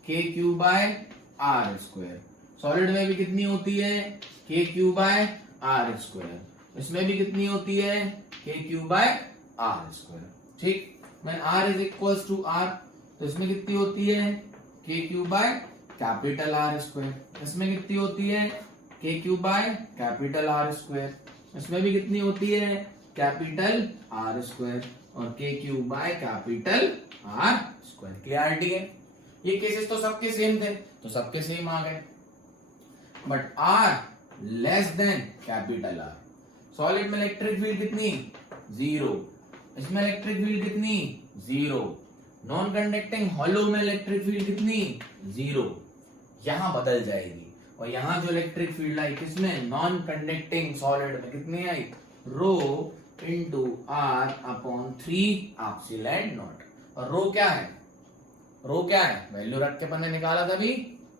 के Q by R square. Solid में भी कितनी होती है, के क्यू बाय आर स्क्वायर। इसमें भी कितनी होती है, के क्यू बाय आर स्क्वायर। ठीक, when R is equals to R, तो इसमें कितनी होती है, के Q by capital R square. इसमें कितनी होती है, के Q by capital R square. इसमें भी कितनी होती है, कैपिटल आर स्क्वायर, और K Q by capital R square. Clarity है। ये केसेस तो सबके सेम थे, तो सबके सेम आ गए। But R less than capital R. Solid में इलेक्ट्रिक फील्ड कितनी, जीरो। इसमें इलेक्ट्रिक फील्ड कितनी, जीरो। नॉन कंडक्टिंग हॉलो में इलेक्ट्रिक फील्ड कितनी, जीरो। यहां बदल जाएगी, और यहां जो इलेक्ट्रिक फील्ड आई किसमें, नॉन कंडक्टिंग सॉलिड में कितनी आई, rho into R upon 3 epsilon naught. और रो क्या है, रो क्या है, वैल्यू रख के अपन ने निकाला था अभी,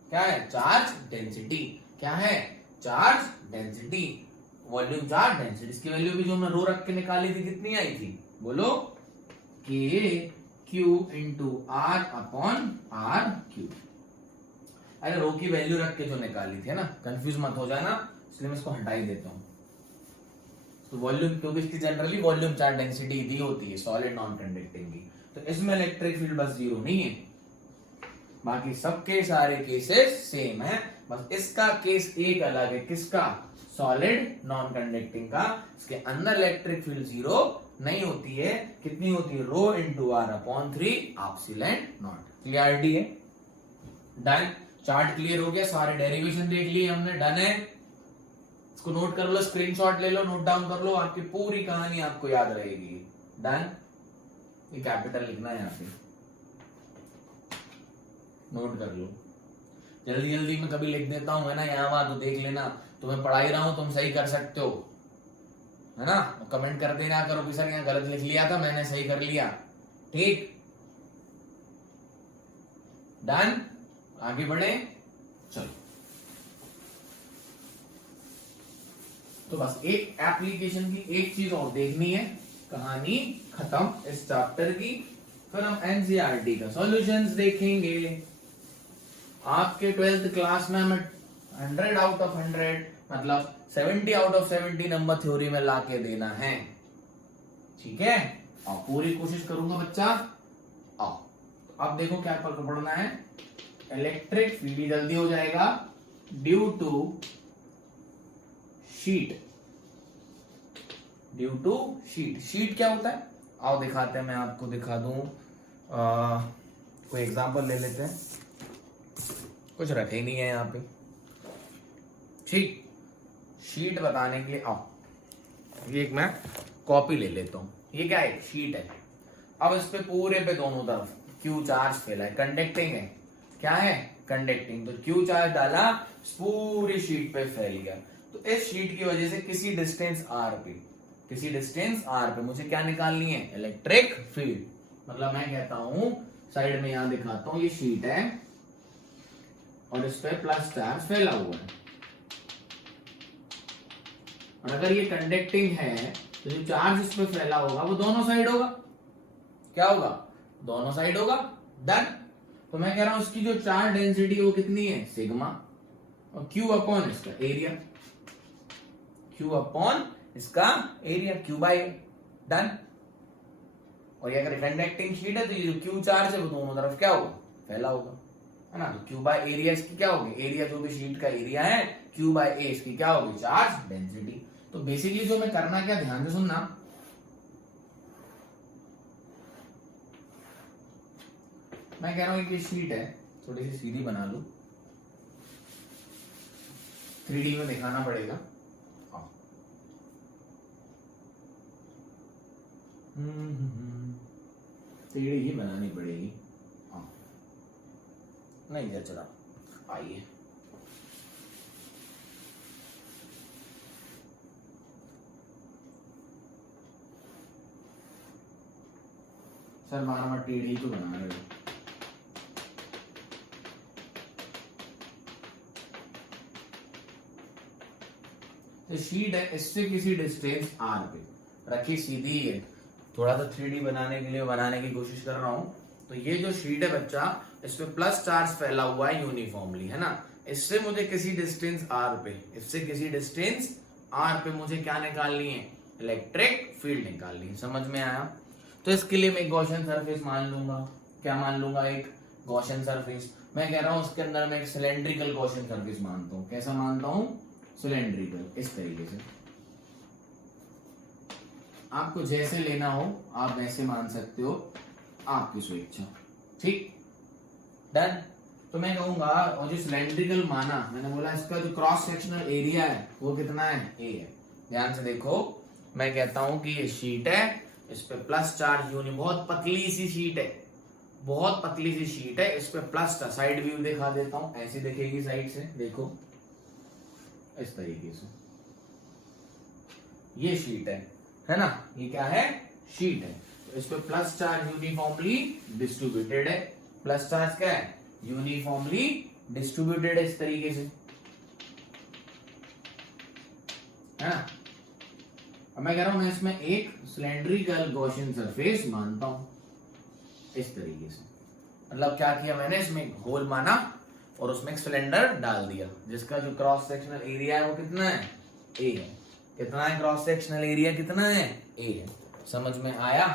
क्या है, चार्ज डेंसिटी। क्या है, charge density, volume charge density. इसकी वैल्यू भी जो हमने रो रख के निकाली थी कितनी आई थी, बोलो, K Q into R upon R Q. अरे रो की वैल्यू रख के जो निकाली थी ना, कंफ्यूज मत हो जाना, इसलिए मैं इसको हटा ही देता हूं। तो वॉल्यूम, क्योंकि इसकी जनरली वॉल्यूम चार्ज डेंसिटी दी होती है सॉलिड नॉन कंडक्टिंग की, तो इसमें इलेक्ट्रिक फील्ड बस जीरो नहीं है, बाकी सबके सारे केसेस सेम है। बस इसका केस एक अलग है, किसका, सॉलिड नॉन कंडक्टिंग का। इसके अंदर इलेक्ट्रिक फील्ड जीरो नहीं होती है, कितनी होती है, rho into R upon 3 epsilon naught. Clarity है, डन। चार्ट क्लियर हो गया, सारे डेरिवेशन देख लिए हमने, डन है। इसको नोट कर लो, स्क्रीनशॉट ले लो, नोट डाउन कर लो, आपकी पूरी कहानी आपको याद रहेगी। डन, ये कैपिटल लिखना है यहाँ पे। नोट कर लो। जल्दी जल्दी में कभी लिख देता हूँ, है ना, यहाँ वहां तो देख लेना। तुम्हें पढ़ा ही रहा हूँ, तुम सही कर सकते हो, है ना। कमेंट कर देना करो कि सर यहाँ गलत लिख लिया था, मैंने सही कर लिया। ठीक, डन, आगे बढ़े, चलो। तो बस एक एप्लीकेशन की एक चीज और देखनी है, कहानी खत्म इस चैप्टर की। फिर हम एनसीईआरटी का सॉल्यूशंस देखेंगे। आपके 12th क्लास में हमें 100 आउट ऑफ 100 मतलब 70 आउट ऑफ 70 नंबर थ्योरी में लाके देना है, ठीक है। और पूरी कोशिश करूंगा बच्चा। आओ, अब देखो क्या पढ़ना है। इलेक्ट्रिक फील्ड जल्दी हो जाएगा, due to sheet. Due to sheet, sheet क्या होता है आओ दिखाते हैं, मैं आपको दिखा दूं। कोई एग्जांपल ले लेते हैं, कुछ रखे ही नहीं है यहाँ पे। ठीक, शीट बताने के लिए आओ, ये एक मैं कॉपी ले लेता हूं। ये क्या है, शीट है। अब इस पे पूरे पे दोनों तरफ क्यू चार्ज फैला है, कंडक्टिंग है। क्या है, कंडक्टिंग। तो क्यू चार्ज डाला, पूरी शीट पे फैल गया। तो इस शीट की वजह से किसी डिस्टेंस आर पे मुझे क्या निकालनी है, इलेक्ट्रिक फील्ड। मतलब मैं कहता हूं, साइड में यहां दिखाता हूं, ये शीट है और इस पे प्लस चार्ज फैला हुआ है। और अगर ये कंडक्टिंग है तो जो चार्ज इस पे फैला होगा वो दोनों साइड होगा। क्या होगा, दोनों साइड होगा। डन। तो मैं कह रहा हूं इसकी जो चार्ज डेंसिटी वो कितनी है, सिग्मा, और क्यू अपॉन इसका एरिया, क्यू अपॉन इसका area, Q by A. Done. और ये अगर कंडक्टिंग शीट है तो ये जो क्यू चार्ज है वो दोनों तरफ क्या होगा, फैला होगा, है ना। तो क्यू बाय एरिया इसकी क्या होगी, एरिया जो भी शीट का एरिया है, क्यू बाय ए इसकी क्या होगी, चार्ज डेंसिटी। तो बेसिकली जो मैं करना क्या, ध्यान से सुनना। मैं कह रहा हूं कि शीट है, थोड़ी सी सीधी बना लूं, 3D में दिखाना पड़ेगा। 3D ही बनानी पड़ेगी। नहीं जच रहा, आइए। सर बार टेढ़ी तो बना रहे हो। तो शीट है, इससे किसी डिस्टेंस आर पे रखी, सीधी है। थोड़ा सा 3D बनाने के लिए बनाने की कोशिश कर रहा हूं। तो ये जो शीट है बच्चा, इस पे प्लस चार्ज फैला हुआ है यूनिफॉर्मली, है ना। इससे मुझे किसी डिस्टेंस आर पे, इससे किसी डिस्टेंस आर पे मुझे क्या निकालनी है, इलेक्ट्रिक फील्ड निकालनी है। समझ में आया। तो इसके लिए मैं एक गॉसियन सरफेस मान लूंगा। क्या मान लूंगा, एक गॉसियन सरफेस। मैं कह रहा हूं उसके अंदर मैं एक सिलेंड्रिकल गॉसियन सरफेस मानता हूं। कैसा मानता हूं, सिलेंड्रिकल, इस तरीके से। आपको जैसे लेना हो आप वैसे मान सकते हो, आपकी स्वेच्छा। ठीक, डन। तो मैं कहूंगा, और जो सिलेंड्रिकल माना, मैंने बोला इसका जो क्रॉस सेक्शनल एरिया है वो कितना है, ए है। ध्यान से देखो, मैं कहता हूं कि ये शीट है, इस पे प्लस चार्ज बहुत पतली सी शीट है, बहुत पतली सी शीट है। इस पे प्लस का साइड व्यू दिखा देता हूं, ऐसी दिखेगी साइड से, देखो इस तरीके से। ये शीट है ना, ये क्या है, शीट है। तो इस पे प्लस चार्ज यूनिफॉर्मली डिस्ट्रीब्यूटेड है। प्लस चार्ज क्या है, यूनिफॉर्मली डिस्ट्रीब्यूटेड है, इस तरीके से, है ना। अब मैं कह रहा हूं, मैं इसमें एक सिलेंड्रिकल गॉसियन सरफेस मानता हूं, इस तरीके से। मतलब क्या किया मैंने, इसमें एक होल माना और उसमें एक सिलेंडर डाल दिया, जिसका जो क्रॉस सेक्शनल एरिया है वो कितना है, ए है। कितना है क्रॉस सेक्शनल एरिया, कितना है, ए है। समझ में आया।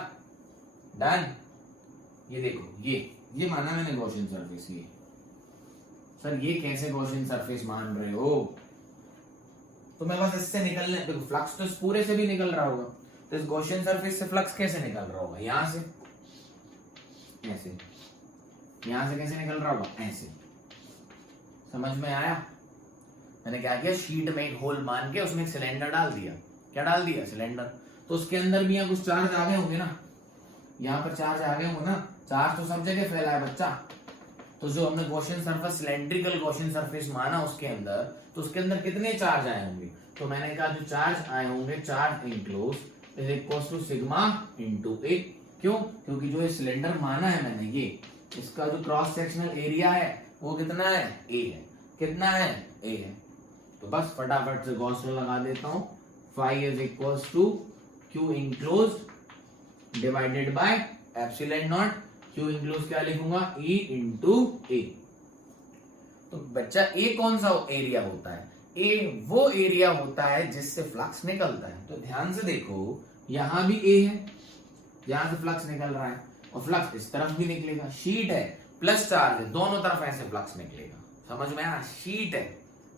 डन। ये देखो, ये माना मैंने गॉसियन सरफेस। ये सर ये कैसे गॉसियन सरफेस मान रहे हो, तो मैं बस इससे निकलने, देखो फ्लक्स तो इस पूरे से भी निकल रहा होगा, तो इस गॉसियन सरफेस से फ्लक्स कैसे निकल रहा होगा, यहां से, ऐसे, यहां से कैसे निकल रहा होगा, ऐसे। समझ में आया। मैंने क्या किया, शीट में एक होल मान के उसमें एक सिलेंडर डाल दिया। क्या डाल दिया, सिलेंडर। तो उसके अंदर भी यहाँ कुछ चार्ज आ गए होंगे ना, यहाँ पर चार्ज आ गए होंगे ना। चार्ज तो सब जगह फैला है बच्चा, तो जो हमने Gaussian surface cylindrical Gaussian surface माना उसके अंदर, तो उसके अंदर कितने चार्ज आए होंगे? तो मैंने कहा जो चार्ज आए होंगे, charge enclosed is equal to sigma into A. क्यों? क्योंकि जो ये सिलेंडर माना है मैंने, ये इसका जो क्रॉस सेक्शनल एरिया है वो कितना है? ए है। कितना है? ए है। तो बस फटाफट से गॉस लॉ लगा देता हूं। Phi is equal to Q enclose divided by epsilon naught. Q enclose क्या लिखूंगा? E into A. तो बच्चा ए कौन सा एरिया होता है? ए वो एरिया होता है जिससे फ्लक्स निकलता है। तो ध्यान से देखो, यहां भी ए है, यहां से फ्लक्स निकल रहा है और फ्लक्स इस तरफ भी निकलेगा। शीट है, प्लस चार्ज है, दोनों तरफ ऐसे फ्लक्स निकलेगा। समझ में आया? शीट है,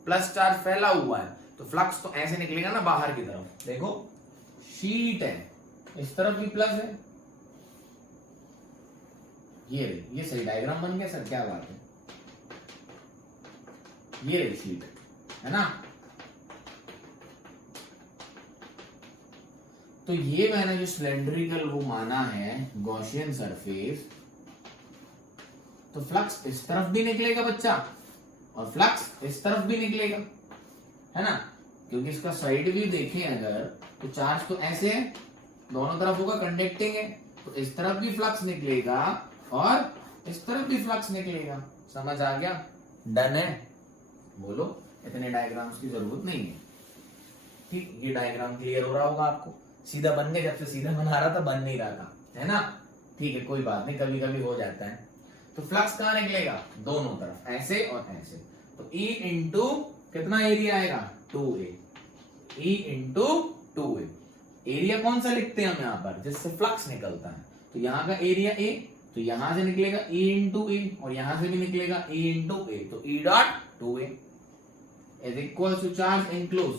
प्लस चार्ज फैला हुआ है, तो फ्लक्स तो ऐसे निकलेगा ना बाहर की तरफ। देखो शीट है, इस तरफ भी प्लस है। ये सही डायग्राम बन गया सर, क्या बात है। ये रही शीट, है ना। तो ये मैंने जो सिलेंड्रिकल वो माना है गॉसियन सरफेस, तो फ्लक्स इस तरफ भी निकलेगा बच्चा और फ्लक्स इस तरफ भी निकलेगा, है ना। क्योंकि इसका साइड भी देखें अगर, तो चार्ज तो ऐसे है, दोनों तरफ होगा, कंडक्टिंग है, तो इस तरफ भी फ्लक्स निकलेगा और इस तरफ भी फ्लक्स निकलेगा। समझ आ गया? डन है? बोलो, इतने डायग्राम्स की जरूरत नहीं है। ठीक, ये डायग्राम क्लियर हो रहा होगा आपको। सीधा बन गया, जब से सीधा बना रहा था बन नहीं रहा था, है ना। ठीक है, कोई बात नहीं, कभी कभी हो जाता है। तो फ्लक्स कहां निकलेगा? दोनों तरफ, ऐसे और ऐसे। तो E इंटू कितना एरिया आएगा? 2A। E into 2A। Area कौन सा लिखते हैं हम यहाँ पर? जिससे फ्लक्स निकलता है। तो यहाँ का एरिया A, तो यहां से निकलेगा E इंटू ए और यहां से भी निकलेगा E इंटू ए। तो E dot 2A is equal to charge enclosed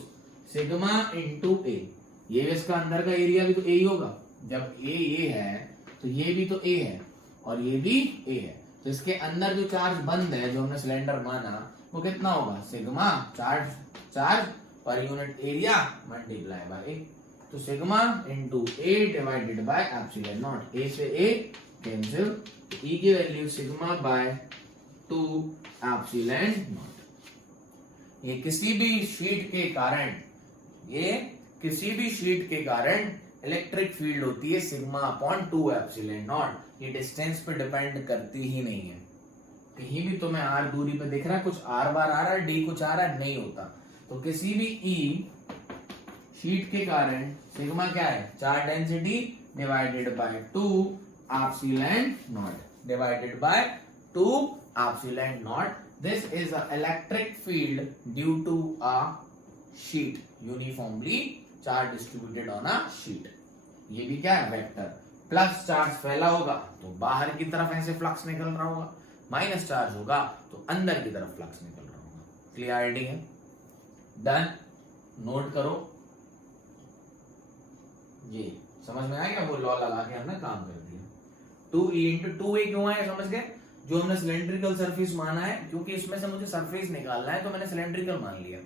sigma into A. ये इसका अंदर का एरिया भी तो ए ही होगा। जब ये है तो ये भी तो ए है और ये भी ए है। तो इसके अंदर जो चार्ज बंद है, जो हमने सिलेंडर माना, वो कितना होगा? Sigma charge per unit area multiply by A. तो sigma into A divided by epsilon naught. A से ए कैंसिल, ई की वैल्यू सिग्मा बाय 2 एप्सिलॉन नॉट। ये किसी भी शीट के कारण इलेक्ट्रिक फील्ड होती है सिग्मा अपॉन 2 एप्सिलॉन नॉट। ये डिस्टेंस पे डिपेंड करती ही नहीं है। कहीं भी तुम्हें आर दूरी पे दिख रहा है, कुछ आर बार आ रहा है, डी कुछ आ रहा है, नहीं होता। तो किसी भी ई शीट के कारण सिग्मा क्या है? Charge density divided by 2 epsilon naught divided by 2 epsilon naught. This is a electric field due to a sheet uniformly charge distributed on a sheet. ये भी क्या है? वेक्टर। प्लस चार्ज फैला होगा तो बाहर की तरफ ऐसे फ्लक्स निकल रहा होगा, माइनस चार्ज होगा तो अंदर की तरफ फ्लक्स निकल रहा होगा। क्लियरिटी है? डन। नोट करो, ये समझ में आ गया? वो लॉ लगा के हमने काम कर दिया। 2E इंटू 2A क्यों आया? समझ गए? जो हमने सिलेंड्रिकल सरफेस माना है, क्योंकि इसमें से मुझे सरफेस निकालना है तो मैंने सिलेंड्रिकल मान लिया।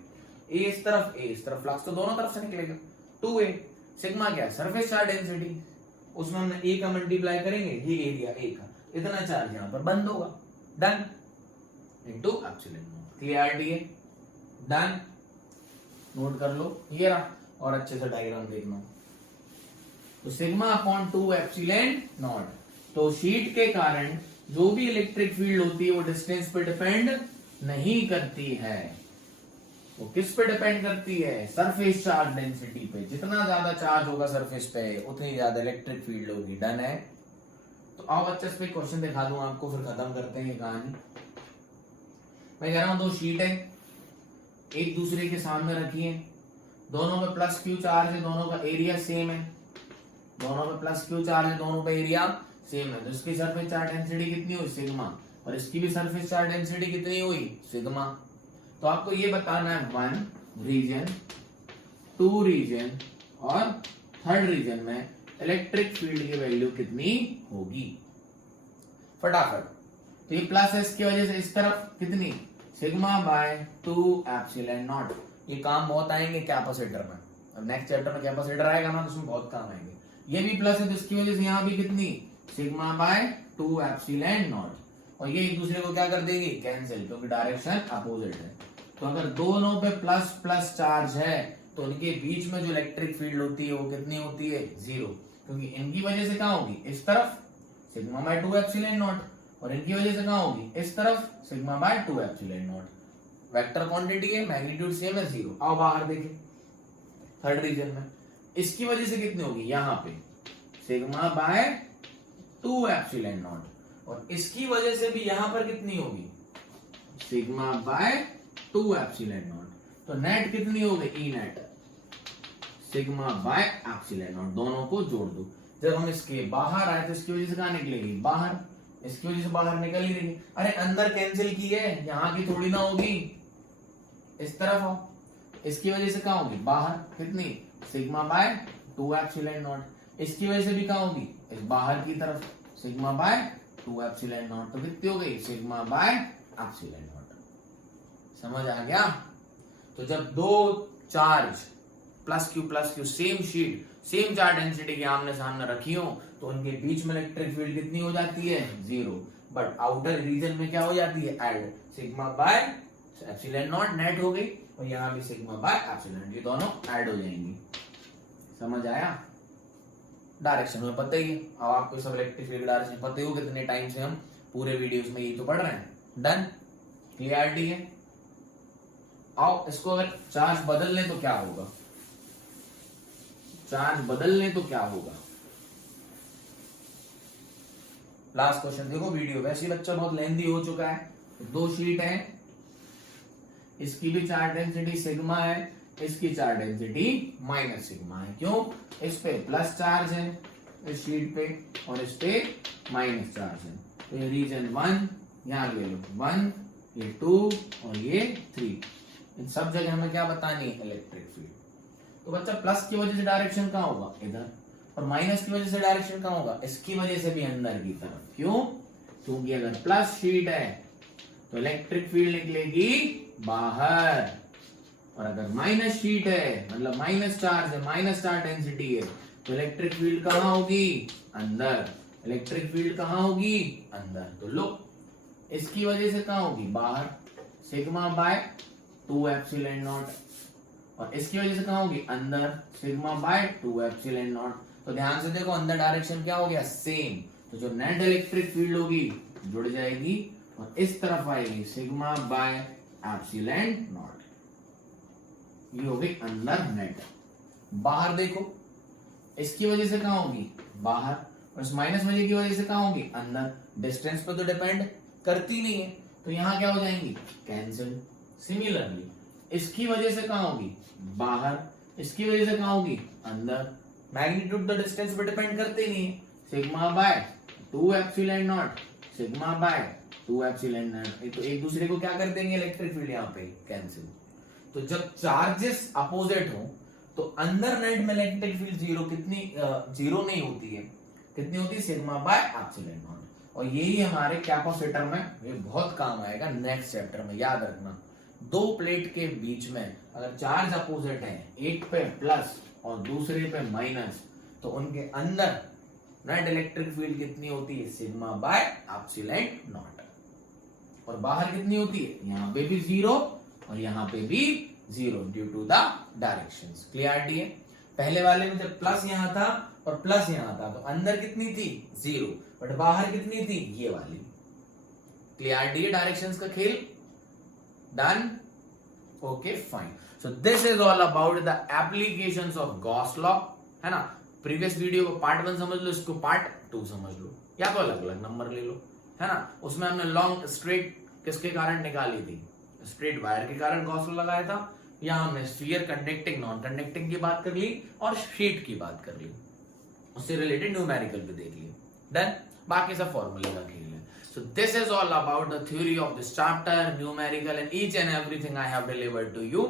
ए इस तरफ, ए इस तरफ, फ्लक्स तो दोनों तरफ से निकलेगा। 2A सिग्मा क्या है? Surface charge density. उसमें हमने ए का मल्टीप्लाई करेंगे, ये एरिया ए का, इतना चार्ज यहां पर बंद होगा। Done. Into epsilon naught. Clarity है? डन। नोट कर लो, ये रहा, और अच्छे से डायग्राम देखना। तो सिग्मा अपॉन 2 एप्सिलॉन नॉट। तो शीट के कारण जो भी इलेक्ट्रिक फील्ड होती है वो डिस्टेंस पे डिपेंड नहीं करती है। वो किस पे डिपेंड करती है? सरफेस चार्ज डेंसिटी पे। जितना ज्यादा चार्ज होगा सरफेस पे उतनी ज्यादा इलेक्ट्रिक फील्ड होगी। डन है? तो आओ बच्चे इस पे क्वेश्चन दिखा दूं आपको, फिर खत्म करते हैं ये कहानी। मैं कह रहा हूं दो शीट है, एक दूसरे के सामने रखी है, दोनों पे प्लस क्यू चार्ज है, दोनों का एरिया सेम है। दोनों पे प्लस क्यू चार्ज है, दोनों पे एरिया सेम है। तो इसकी सरफेस चार्ज डेंसिटी कितनी हुई? सिग्मा। और इसकी भी सरफेस चार्ज डेंसिटी कितनी हुई? सिग्मा। तो आपको ये बताना है 1 रीजन, 2 रीजन और 3rd रीजन में इलेक्ट्रिक फील्ड की वैल्यू कितनी होगी। फटाफट। तो ये प्लस है, इसकी वजह से इस तरफ कितनी? Sigma by 2 epsilon naught. ये काम बहुत आएंगे कैपेसिटर में। अब नेक्स्ट चैप्टर में कैपेसिटर आएगा ना, तो उसमें बहुत काम आएंगे। ये भी प्लस है तो इसकी वजह से यहाँ भी कितनी? Sigma by 2 epsilon naught. और ये एक दूसरे को क्या कर देगी, कैंसिल, क्योंकि डायरेक्शन अपोजिट है। तो अगर दोनों पे प्लस प्लस चार्ज है तो उनके बीच में जो इलेक्ट्रिक फील्ड होती है वो कितनी होती है, 0, क्योंकि इनकी वजह से कहाँ होगी, इस तरफ सिग्मा बाय 2 एप्सिलॉन नॉट, और इनकी वजह से कहाँ होगी, इस तरफ sigma by 2 epsilon not. Vector quantity है, मैग्नीट्यूड सेम है, 0। आओ बाहर देखें, थर्ड रीजन में इसकी वजह से कितनी होगी, यहाँ पे सिग्मा बाय 2 एप्सिलॉन नॉट, और इसकी वजह से भी यहां पर कितनी होगी, सिग्मा बाय 2 एप्सिलॉन नॉट। तो नेट कितनी होगी, E net sigma by epsilon naught, दोनों को जोड़ दो। जब हम इसके बाहर आए तो इसकी वजह से कहां निकलेगी, बाहर, इसकी वजह से बाहर निकल ही रही। अरे अंदर कैंसिल की है, यहां की थोड़ी ना होगी, इस तरफ आओ, इसकी वजह से कहां होगी, बाहर, कितनी, सिग्मा बाय 2 एप्सिलॉन नॉट। इसकी वजह से भी कहां होगी, इस बाहर की तरफ सिग्मा बाय 2 एप्सिलॉन नॉट। तो कितनी हो गई, सिग्मा बाय एप्सिलॉन नॉट। समझ आ गया। तो जब दो charge plus Q same sheet same charge density के आमने सामने रखी हो तो उनके बीच में इलेक्ट्रिक फील्ड कितनी हो जाती है, 0। बट आउटर रीजन में क्या हो जाती है, add sigma by epsilon not net हो गई, और यहां भी सिग्मा बाय एप्सिलॉन, ये दोनों ऐड हो जाएंगी। समझ आया। डायरेक्शन में पता ही है, अब आपको सब इलेक्ट्रिक फील्ड डायरेक्शन पता ही हो, कितने टाइम से हम पूरे वीडियोस में ये तो पढ़ रहे हैं। डन, क्लियरिटी है। आओ इसको अगर चार्ज बदल लें तो क्या होगा, चार्ज बदल लें तो क्या होगा। लास्ट क्वेश्चन देखो, वीडियो वैसे बच्चा बहुत लेंथी हो चुका है। दो शीट है, इसकी भी चार्ज डेंसिटी सिग्मा है, इसकी चार्ज डेंसिटी माइनस सिग्मा है। क्यों, इस पे प्लस चार्ज है इस शीट पे, और इस पे माइनस चार्ज है। तो ये रीजन 1 यहां ले लो, 1, ये 2 और ये 3। इन सब जगह हमें क्या बतानी है, इलेक्ट्रिक फील्ड। तो बच्चा प्लस की वजह से डायरेक्शन कहां होगा, इधर, और माइनस की वजह से डायरेक्शन कहां होगा, इसकी वजह से भी अंदर की तरफ। क्यों, क्योंकि अगर प्लस शीट है तो इलेक्ट्रिक फील्ड निकलेगी बाहर, और अगर माइनस शीट है मतलब माइनस चार्ज है, माइनस चार्ज डेंसिटी है, तो इलेक्ट्रिक फील्ड कहां होगी, अंदर। इलेक्ट्रिक फील्ड कहां होगी, अंदर। तो लो, इसकी वजह से कहां होगी, बाहर, सिग्मा बाय 2 एप्सिलॉन नॉट, और इसकी वजह से कहां होगी, अंदर, सिग्मा बाय 2 एप्सिलॉन नॉट। तो ध्यान से देखो, अंदर डायरेक्शन क्या हो गया, सेम। तो जो नेट इलेक्ट्रिक फील्ड होगी जुड़ जाएगी, और इस तरफ आएगी सिग्मा बाय एप्सिलॉन नॉट। ये हो गई अंदर नेट। बाहर देखो, इसकी वजह से कहां होगी, बाहर, और इस माइनस वजह की वजह से कहां होगी, अंदर। डिस्टेंस पे तो डिपेंड करती नहीं है, तो यहां क्या हो जाएंगी, कैंसिल। सिमिलरली इसकी वजह से कहां होगी, बाहर, इसकी वजह से कहां होगी, अंदर। मैग्नीट्यूड तो डिस्टेंस पे डिपेंड करते नहीं है, sigma by 2 epsilon not, sigma by 2 epsilon naught. तो एक दूसरे को क्या कर देंगे, इलेक्ट्रिक फील्ड यहाँ पे कैंसिल। तो जब चार्जेस अपोजिट हो तो अंदर नेट में इलेक्ट्रिक फील्ड जीरो नहीं होती है, कितनी होती है, सिग्मा बाय एप्सिलॉन नॉट। और यही हमारे कैपेसिटर में ये बहुत काम आएगा नेक्स्ट चैप्टर में, याद रखना। दो प्लेट के बीच में अगर चार्ज अपोजिट है, एक पे प्लस और दूसरे पे माइनस, तो उनके अंदर नेट इलेक्ट्रिक फील्ड कितनी होती है, सिग्मा बाय एप्सिलॉन नॉट। और बाहर कितनी होती है, यहाँ पे भी 0 और यहाँ पे भी 0 due to the directions. Clarity है। पहले वाले में जब प्लस यहां था और प्लस यहां था तो अंदर कितनी थी, 0, बट बाहर कितनी थी, ये वाली। क्लियरिटी है डायरेक्शंस का खेल। Done, okay fine. So this is all about the applications of Gauss law, है ना। प्रीवियस वीडियो को पार्ट 1 समझ लो, इसको पार्ट 2 समझ लो, या तो अलग अलग नंबर ले लो, है ना। उसमें हमने लॉन्ग स्ट्रेट किसके कारण निकाली थी, स्ट्रेट वायर के कारण गॉस लॉ लगाया था। यहाँ हमने स्फीयर, कंडक्टिंग, नॉन कंडक्टिंग की बात कर ली और शीट की बात कर ली, उससे रिलेटेड न्यूमेरिकल भी देख लिए। डन, बाकी सब फॉर्मूले का खेल है। So this is all about the theory of this chapter, numerical and each and everything I have delivered to you.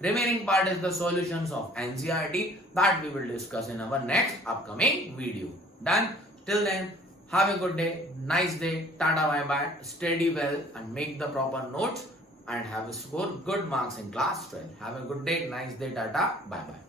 Remaining part is the solutions of NCERT that we will discuss in our next upcoming video. Done? Till then, have a good day, nice day, tata bye bye, study well and make the proper notes and have a score good marks in class 12. Have a good day, nice day, tata bye bye.